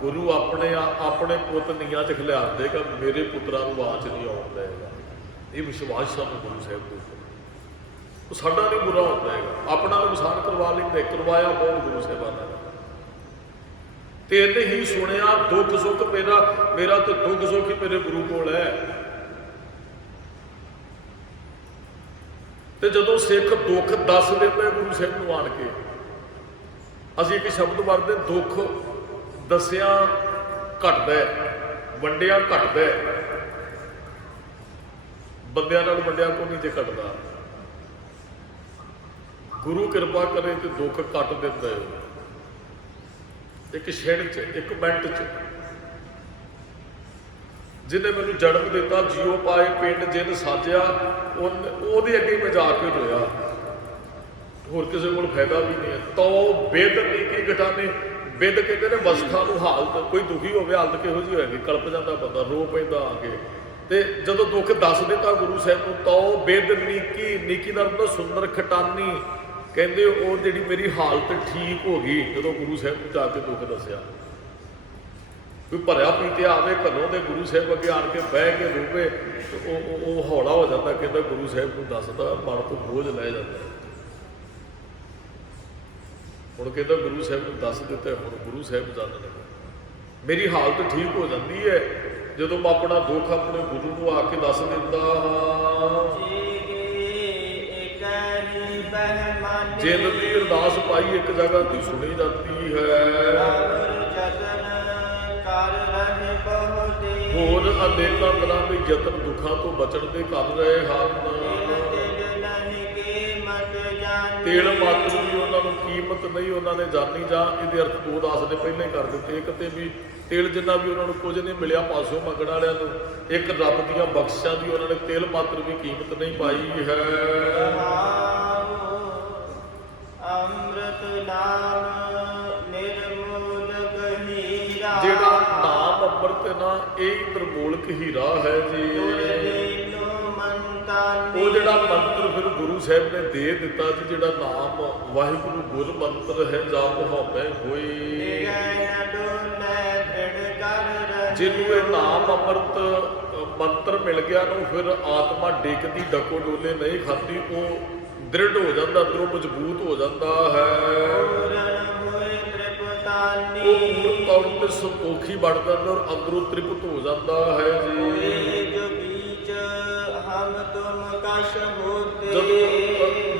ਗੁਰੂ ਆਪਣੇ ਪੁੱਤ ਨੀਆਂ 'ਚ ਖਿਲਾਰ ਦੇਗਾ, ਮੇਰੇ ਪੁੱਤਰਾਂ ਨੂੰ ਆਚ ਨਹੀਂ ਆਉਣ ਦੇਗਾ। ਇਹ ਵਿਸ਼ਵਾਸ ਸਾਨੂੰ ਗੁਰੂ ਸਾਹਿਬ ਦੇ ਉੱਪਰ, ਉਹ ਸਾਡਾ ਨਹੀਂ ਬੁਰਾ ਹੁੰਦਾ ਹੈਗਾ। ਆਪਣਾ ਨੁਕਸਾਨ ਕਰਵਾ ਲੈਂਦੇ, ਕਰਵਾਇਆ ਬਹੁਤ ਗੁਰੂ ਸਾਹਿਬਾਨਾਂ ਨੇ। ਤੇ ਇਹਨੇ ਹੀ ਸੁਣਿਆ ਦੁੱਖ ਸੁੱਖ ਮੇਰਾ ਤੇ ਦੁੱਖ ਸੁੱਖ ਹੀ ਮੇਰੇ ਗੁਰੂ ਕੋਲ ਹੈ। ਤੇ ਜਦੋਂ ਸਿੱਖ ਦੁੱਖ ਦੱਸ ਦਿੰਦਾ ਗੁਰੂ ਸਾਹਿਬ ਨੂੰ ਆਣ ਕੇ, ਅਸੀਂ ਇੱਕ ਸ਼ਬਦ ਵਰਤਦੇ, ਦੁੱਖ ਦੱਸਿਆ ਘਟਦਾ, ਵੰਡਿਆ ਘਟਦਾ। ਬੰਦਿਆਂ ਨਾਲ ਵੰਡਿਆ ਕੋਈ ਨਹੀਂ ਜੇ ਘਟਦਾ। ਗੁਰੂ ਕਿਰਪਾ ਕਰੇ ਤੇ ਦੁੱਖ ਕੱਟ ਦਿੰਦਾ ਹੈ ਇੱਕ ਛਿਣ 'ਚ, ਇੱਕ ਮਿੰਟ 'ਚ। ਜਿਹਨੇ ਮੈਨੂੰ ਜਨਮ ਦਿੱਤਾ, ਜੀਓ ਪਾਏ ਪਿੰਡ ਜਿਨ ਸਾਜਿਆ, ਉਹਦੇ ਅੱਗੇ ਮੈਂ ਜਾ ਕੇ ਰੋਇਆ, ਹੋਰ ਕਿਸੇ ਕੋਲ ਫਾਇਦਾ ਵੀ ਨਹੀਂ ਹੈ। ਤੋ ਬਿਦ ਨੀਕੀ ਘਟਾਨੇ, ਬਿਦ ਕਹਿੰਦੇ ਨੇ ਵਸਥਾ ਨੂੰ। ਹਾਲਤ ਕੋਈ ਦੁਖੀ ਹੋਵੇ, ਹਾਲਤ ਕਿਹੋ ਜਿਹੀ ਹੋਏਗੀ, ਕਲਪ ਜਾਂਦਾ ਬੰਦਾ, ਰੋ ਪੈਂਦਾ ਆ ਕੇ। ਤੇ ਜਦੋਂ ਦੁੱਖ ਦੱਸ ਦਿੱਤਾ ਗੁਰੂ ਸਾਹਿਬ ਨੂੰ, ਤੋ ਬਿਦ ਨੀਕੀ ਦਾ ਮਤਲਬ ਸੁੰਦਰ ਖਟਾਨੀ। ਕਹਿੰਦੇ ਉਹ ਜਿਹੜੀ ਮੇਰੀ ਹਾਲਤ ਠੀਕ ਹੋ ਗਈ ਜਦੋਂ ਗੁਰੂ ਸਾਹਿਬ ਨੂੰ ਜਾ ਕੇ ਦੁੱਖ ਦੱਸਿਆ। ਕੋਈ ਭਰਿਆ ਪੀਤਿਆ ਆਵੇ ਘਰੋਂ ਦੇ ਗੁਰੂ ਸਾਹਿਬ ਅੱਗੇ ਆਣ ਕੇ ਬਹਿ ਕੇ ਰੋਵੇ, ਉਹ ਹੌਲਾ ਹੋ ਜਾਂਦਾ। ਕਹਿੰਦਾ ਗੁਰੂ ਸਾਹਿਬ ਨੂੰ ਦੱਸਦਾ, ਮਨ ਤੋਂ ਬੋਝ ਲੈ ਜਾਂਦਾ। ਹੁਣ ਕਹਿੰਦਾ ਗੁਰੂ ਸਾਹਿਬ ਨੂੰ ਦੱਸ ਦਿੱਤਾ, ਹੁਣ ਗੁਰੂ ਸਾਹਿਬ ਜਾਣਦੇ। ਮੇਰੀ ਹਾਲਤ ਠੀਕ ਹੋ ਜਾਂਦੀ ਹੈ ਜਦੋਂ ਮੈਂ ਆਪਣਾ ਦੁੱਖ ਆਪਣੇ ਗੁਰੂ ਨੂੰ ਆ ਕੇ ਦੱਸ ਦਿੰਦਾ। ਜਿੰਦ ਦੀ ਅਰਦਾਸ ਪਾਈ ਇੱਕ ਜਗ੍ਹਾ ਤੇ ਸੁਣੀ ਜਾਂਦੀ ਹੈ। ਕਰ ਰਹੇ ਬਹੁਤੇ। ਹੋਰ ਅਨੇਕਾਂ ਤਰ੍ਹਾਂ ਦੇ ਯਤਨ ਦੁੱਖਾਂ ਤੋਂ ਬਚਣ ਦੇ ਕਰ ਰਹੇ ਹਨ। ਤਿਲ ਨਹੀਂ ਕੀਮਤ ਜਾਣੀ। ਤੇਲ ਮਾਤਰ ਵੀ ਉਹਨਾਂ ਨੂੰ ਕੀਮਤ ਨਹੀਂ ਉਹਨਾਂ ਨੇ ਜਾਣੀ। ਜਾਂ ਇਹਦੇ ਅਰਥ ਦੋ ਦਾਸ ਨੇ ਪਹਿਲਾਂ ਹੀ ਕਰ ਦਿੱਤੇ। ਇੱਕ ਤੇ ਵੀ ਤੇਲ ਜਿੰਨਾ ਵੀ ਉਹਨਾਂ ਨੂੰ ਕੁਝ ਨਹੀਂ ਮਿਲਿਆ ਪਾਸੋਂ ਮੰਗਣ ਵਾਲਿਆਂ ਨੂੰ, ਇੱਕ ਰੱਬ ਦੀਆਂ ਬਖਸ਼ਾਂ ਦੀ ਉਹਨਾਂ ਨੇ ਤੇਲ ਮਾਤਰ ਵੀ ਕੀਮਤ ਨਹੀਂ ਪਾਈ ਹੈ। ਅੰਮ੍ਰਿਤ ਨਾਮ ਨਿਰਮੂਲਕ ਹੀਰਾ। ਜਿਹੜਾ ਨਾਮ ਅੰਮ੍ਰਿਤ ਨਾ ਇਹ ਨਿਰਮੋਲਕ ਹੀਰਾ ਹੈ ਜੀ। ਉਹ ਜਿਹੜਾ ਮੰਤਰ ਫਿਰ ਗੁਰੂ ਸਾਹਿਬ ਨੇ ਦੇ ਦਿੱਤਾ ਜੀ, ਜਿਹੜਾ ਨਾਮ ਵਾਹਿਗੁਰੂ ਗੁਰ ਮੰਤਰ ਹੈ ਜਾ ਮੁਹਾਪੈ ਹੋਈ। ਜਿਹਨੂੰ ਇਹ ਨਾਮ ਅੰਮ੍ਰਿਤ ਮੰਤਰ ਮਿਲ ਗਿਆ ਨੂੰ ਫਿਰ ਆਤਮਾ ਡਿੱਗਦੀ ਡਕੋ ਡੋਲੇ ਨਹੀਂ ਖਾਂਦੀ, ਉਹ ਦ੍ਰਿੜ ਹੋ ਜਾਂਦਾ, ਅੰਦਰੋਂ ਮਜ਼ਬੂਤ ਹੋ ਜਾਂਦਾ ਹੈ। ਉਹ ਪੂਰਨ ਤੌਰ ਤੇ ਸੰਤੋਖੀ ਬਣ ਜਾਂਦਾ ਔਰ ਅੰਦਰੋਂ ਤ੍ਰਿਪਤ ਹੋ ਜਾਂਦਾ ਹੈ ਜੀ। ਜਦੋਂ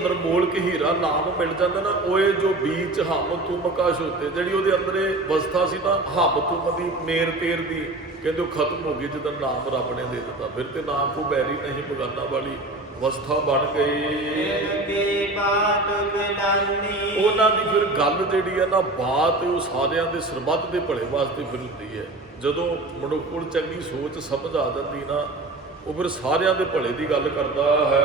ਨਿਰਮੋਲਕ ਹੀਰਾ ਨਾਮ ਮਿਲ ਜਾਂਦਾ ਨਾ, ਉਹ ਜੋ ਬੀਚ ਹਮ ਤੁਮ ਕਸ਼ ਹੋਤੇ, ਜਿਹੜੀ ਉਹਦੇ ਅੰਦਰ ਇਹ ਅਵਸਥਾ ਸੀ ਨਾ ਹਮ ਤੁਮ ਦੀ ਮੇਰ ਤੇਰ ਦੀ, ਕਹਿੰਦੇ ਉਹ ਖਤਮ ਹੋ ਗਈ ਜਦੋਂ ਨਾਮ ਰੱਬ ਨੇ ਦੇ ਦਿੱਤਾ। ਫਿਰ ਤੇ ਨਾਮ ਕੋ ਬੈਰੀ ਨਹੀਂ ਬਗਾਨਾ ਵਾਲੀ ਅਵਸਥਾ ਬਣ ਗਈ। ਉਹਨਾਂ ਦੀ ਫਿਰ ਗੱਲ ਜਿਹੜੀ ਹੈ ਨਾ ਬਾਤ, ਉਹ ਸਾਰਿਆਂ ਦੇ ਸਰਬੱਤ ਦੇ ਭਲੇ ਵਾਸਤੇ ਫਿਰ ਹੁੰਦੀ ਹੈ। ਜਦੋਂ ਮਨੁੱਖ ਕੋਲ ਚੰਗੀ ਸੋਚ ਸਮਝ ਆ ਜਾਂਦੀ ਨਾ, ਉਹ ਫਿਰ ਸਾਰਿਆਂ ਦੇ ਭਲੇ ਦੀ ਗੱਲ ਕਰਦਾ ਹੈ।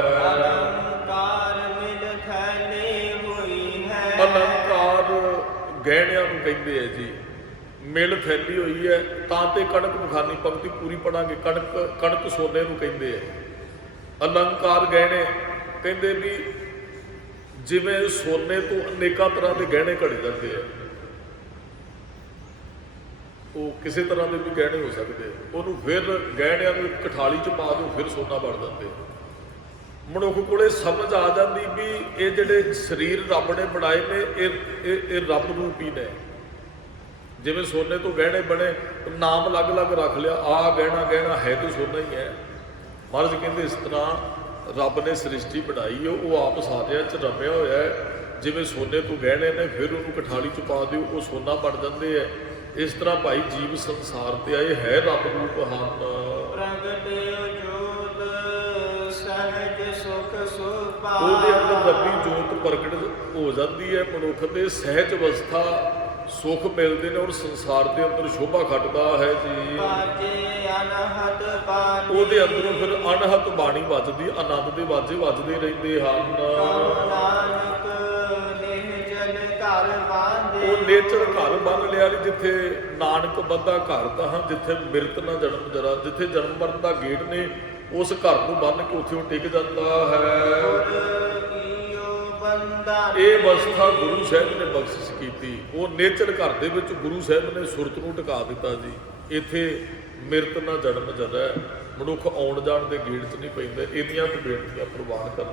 ਅਲੰਕਾਰ ਗਹਿਣਿਆਂ ਨੂੰ ਕਹਿੰਦੇ ਆ ਜੀ। ਮਿਲ ਫੈਲੀ ਹੋਈ ਹੈ ਤਾਂ ਤੇ ਕਣਕ ਬਖਾਨੀ ਪੰਕਤੀ ਪੂਰੀ ਪੜਾਂਗੇ। ਕਣਕ ਸੋਨੇ ਨੂੰ ਕਹਿੰਦੇ ਆ। ਅਲੰਕਾਰ ਗਹਿਣੇ ਕਹਿੰਦੇ ਵੀ ਜਿਵੇਂ ਸੋਨੇ ਤੋਂ ਅਨੇਕਾਂ ਤਰ੍ਹਾਂ ਦੇ ਗਹਿਣੇ ਘੜੇ ਜਾਂਦੇ ਆ, ਉਹ ਕਿਸੇ ਤਰ੍ਹਾਂ ਦੇ ਵੀ ਗਹਿਣੇ ਹੋ ਸਕਦੇ, ਉਹਨੂੰ ਫਿਰ ਗਹਿਣਿਆਂ ਨੂੰ ਇੱਕ ਕਠਾਲੀ 'ਚ ਪਾ ਦਿਓ ਫਿਰ ਸੋਨਾ ਬਣ ਜਾਂਦੇ। ਮਨੁੱਖ ਕੋਲੇ ਸਮਝ ਆ ਜਾਂਦੀ ਵੀ ਇਹ ਜਿਹੜੇ ਸਰੀਰ ਰੱਬ ਨੇ ਬਣਾਏ ਨੇ ਇਹ ਰੱਬ ਰੂਪੀ ਨੇ। ਜਿਵੇਂ ਸੋਨੇ ਤੋਂ ਗਹਿਣੇ ਬਣੇ, ਨਾਮ ਅਲੱਗ-ਅਲੱਗ ਰੱਖ ਲਿਆ, ਆਹ ਗਹਿਣਾ ਹੈ ਤਾਂ ਸੋਨਾ ਹੀ ਹੈ। ਮਹਾਰਾਜ ਕਹਿੰਦੇ ਇਸ ਤਰ੍ਹਾਂ ਰੱਬ ਨੇ ਸ੍ਰਿਸ਼ਟੀ ਬਣਾਈ ਹੈ, ਉਹ ਆਪ ਸਾਰਿਆਂ 'ਚ ਰਮਿਆ ਹੋਇਆ ਹੈ। ਜਿਵੇਂ ਸੋਨੇ ਤੋਂ ਗਹਿਣੇ ਨੇ ਫਿਰ ਉਹਨੂੰ ਕਠਾਲੀ 'ਚ ਪਾ ਦਿਓ, ਉਹ ਸੋਨਾ ਬਣ ਜਾਂਦੇ ਹੈ। ਇਸ ਤਰ੍ਹਾਂ ਭਾਈ ਜੀਵ ਸੰਸਾਰ ਤੇ ਆਏ ਹੈ ਰੱਬ ਰੂਪ ਹਨ। ਉਹਦੇ ਅੰਦਰ ਰੱਬੀ ਜੋਤ ਪ੍ਰਗਟ ਹੋ ਜਾਂਦੀ ਹੈ। ਮਨੁੱਖ ਦੇ ਸਹਿਜ ਅਵਸਥਾ ਸੁੱਖ ਮਿਲਦੇ ਨੇ ਔਰ ਸੰਸਾਰ ਦੇ ਅੰਦਰ ਸ਼ੋਭਾ ਖੱਟਦਾ ਹੈ ਜੀ। ਉਹਦੇ ਅੰਦਰੋਂ ਫਿਰ ਅਨਹਤ ਬਾਣੀ ਵੱਜਦੀ, ਆਨੰਦ ਦੇ ਵਾਜੇ ਵੱਜਦੇ ਰਹਿੰਦੇ ਹਨ। ਉਹ ਨੇਚਰ ਘਰ ਬੰਨ ਲਿਆ ਨਹੀਂ, ਜਿੱਥੇ ਨਾਨਕ ਬੰਦਾ ਘਰ ਤਾਂ ਹਾਂ, ਜਿੱਥੇ ਮਿਰਤ ਨਾ ਜਨਮ ਜਰਾ, ਜਿੱਥੇ ਜਨਮ ਮਰਨ ਦਾ ਗੇੜ ਨੇ ਉਸ ਘਰ ਨੂੰ ਬੰਨ ਕੇ ਉੱਥੇ ਉਹ ਟਿਕ ਜਾਂਦਾ ਹੈ। ਇਹ ਅਵਸਥਾ ਗੁਰੂ ਸਾਹਿਬ ਨੇ ਬਖਸ਼ਿਸ਼ ਕੀਤੀ। ਉਹ ਨੇਚਰ ਘਰ ਦੇ ਵਿੱਚ ਗੁਰੂ ਸਾਹਿਬ ਨੇ ਸੁਰਤ ਨੂੰ ਟਿਕਾ ਦਿੱਤਾ ਜੀ। ਇੱਥੇ ਮਿਰਤ ਨਾ ਜਨਮ ਜਰਾ, ਮਨੁੱਖ ਆਉਣ ਜਾਣ ਦੇ ਗੇੜ 'ਚ ਨਹੀਂ ਪੈਂਦਾ। ਇਹਦੀਆਂ ਕੁ ਬੇਨਤੀਆਂ ਪ੍ਰਵਾਨ ਕਰਨ।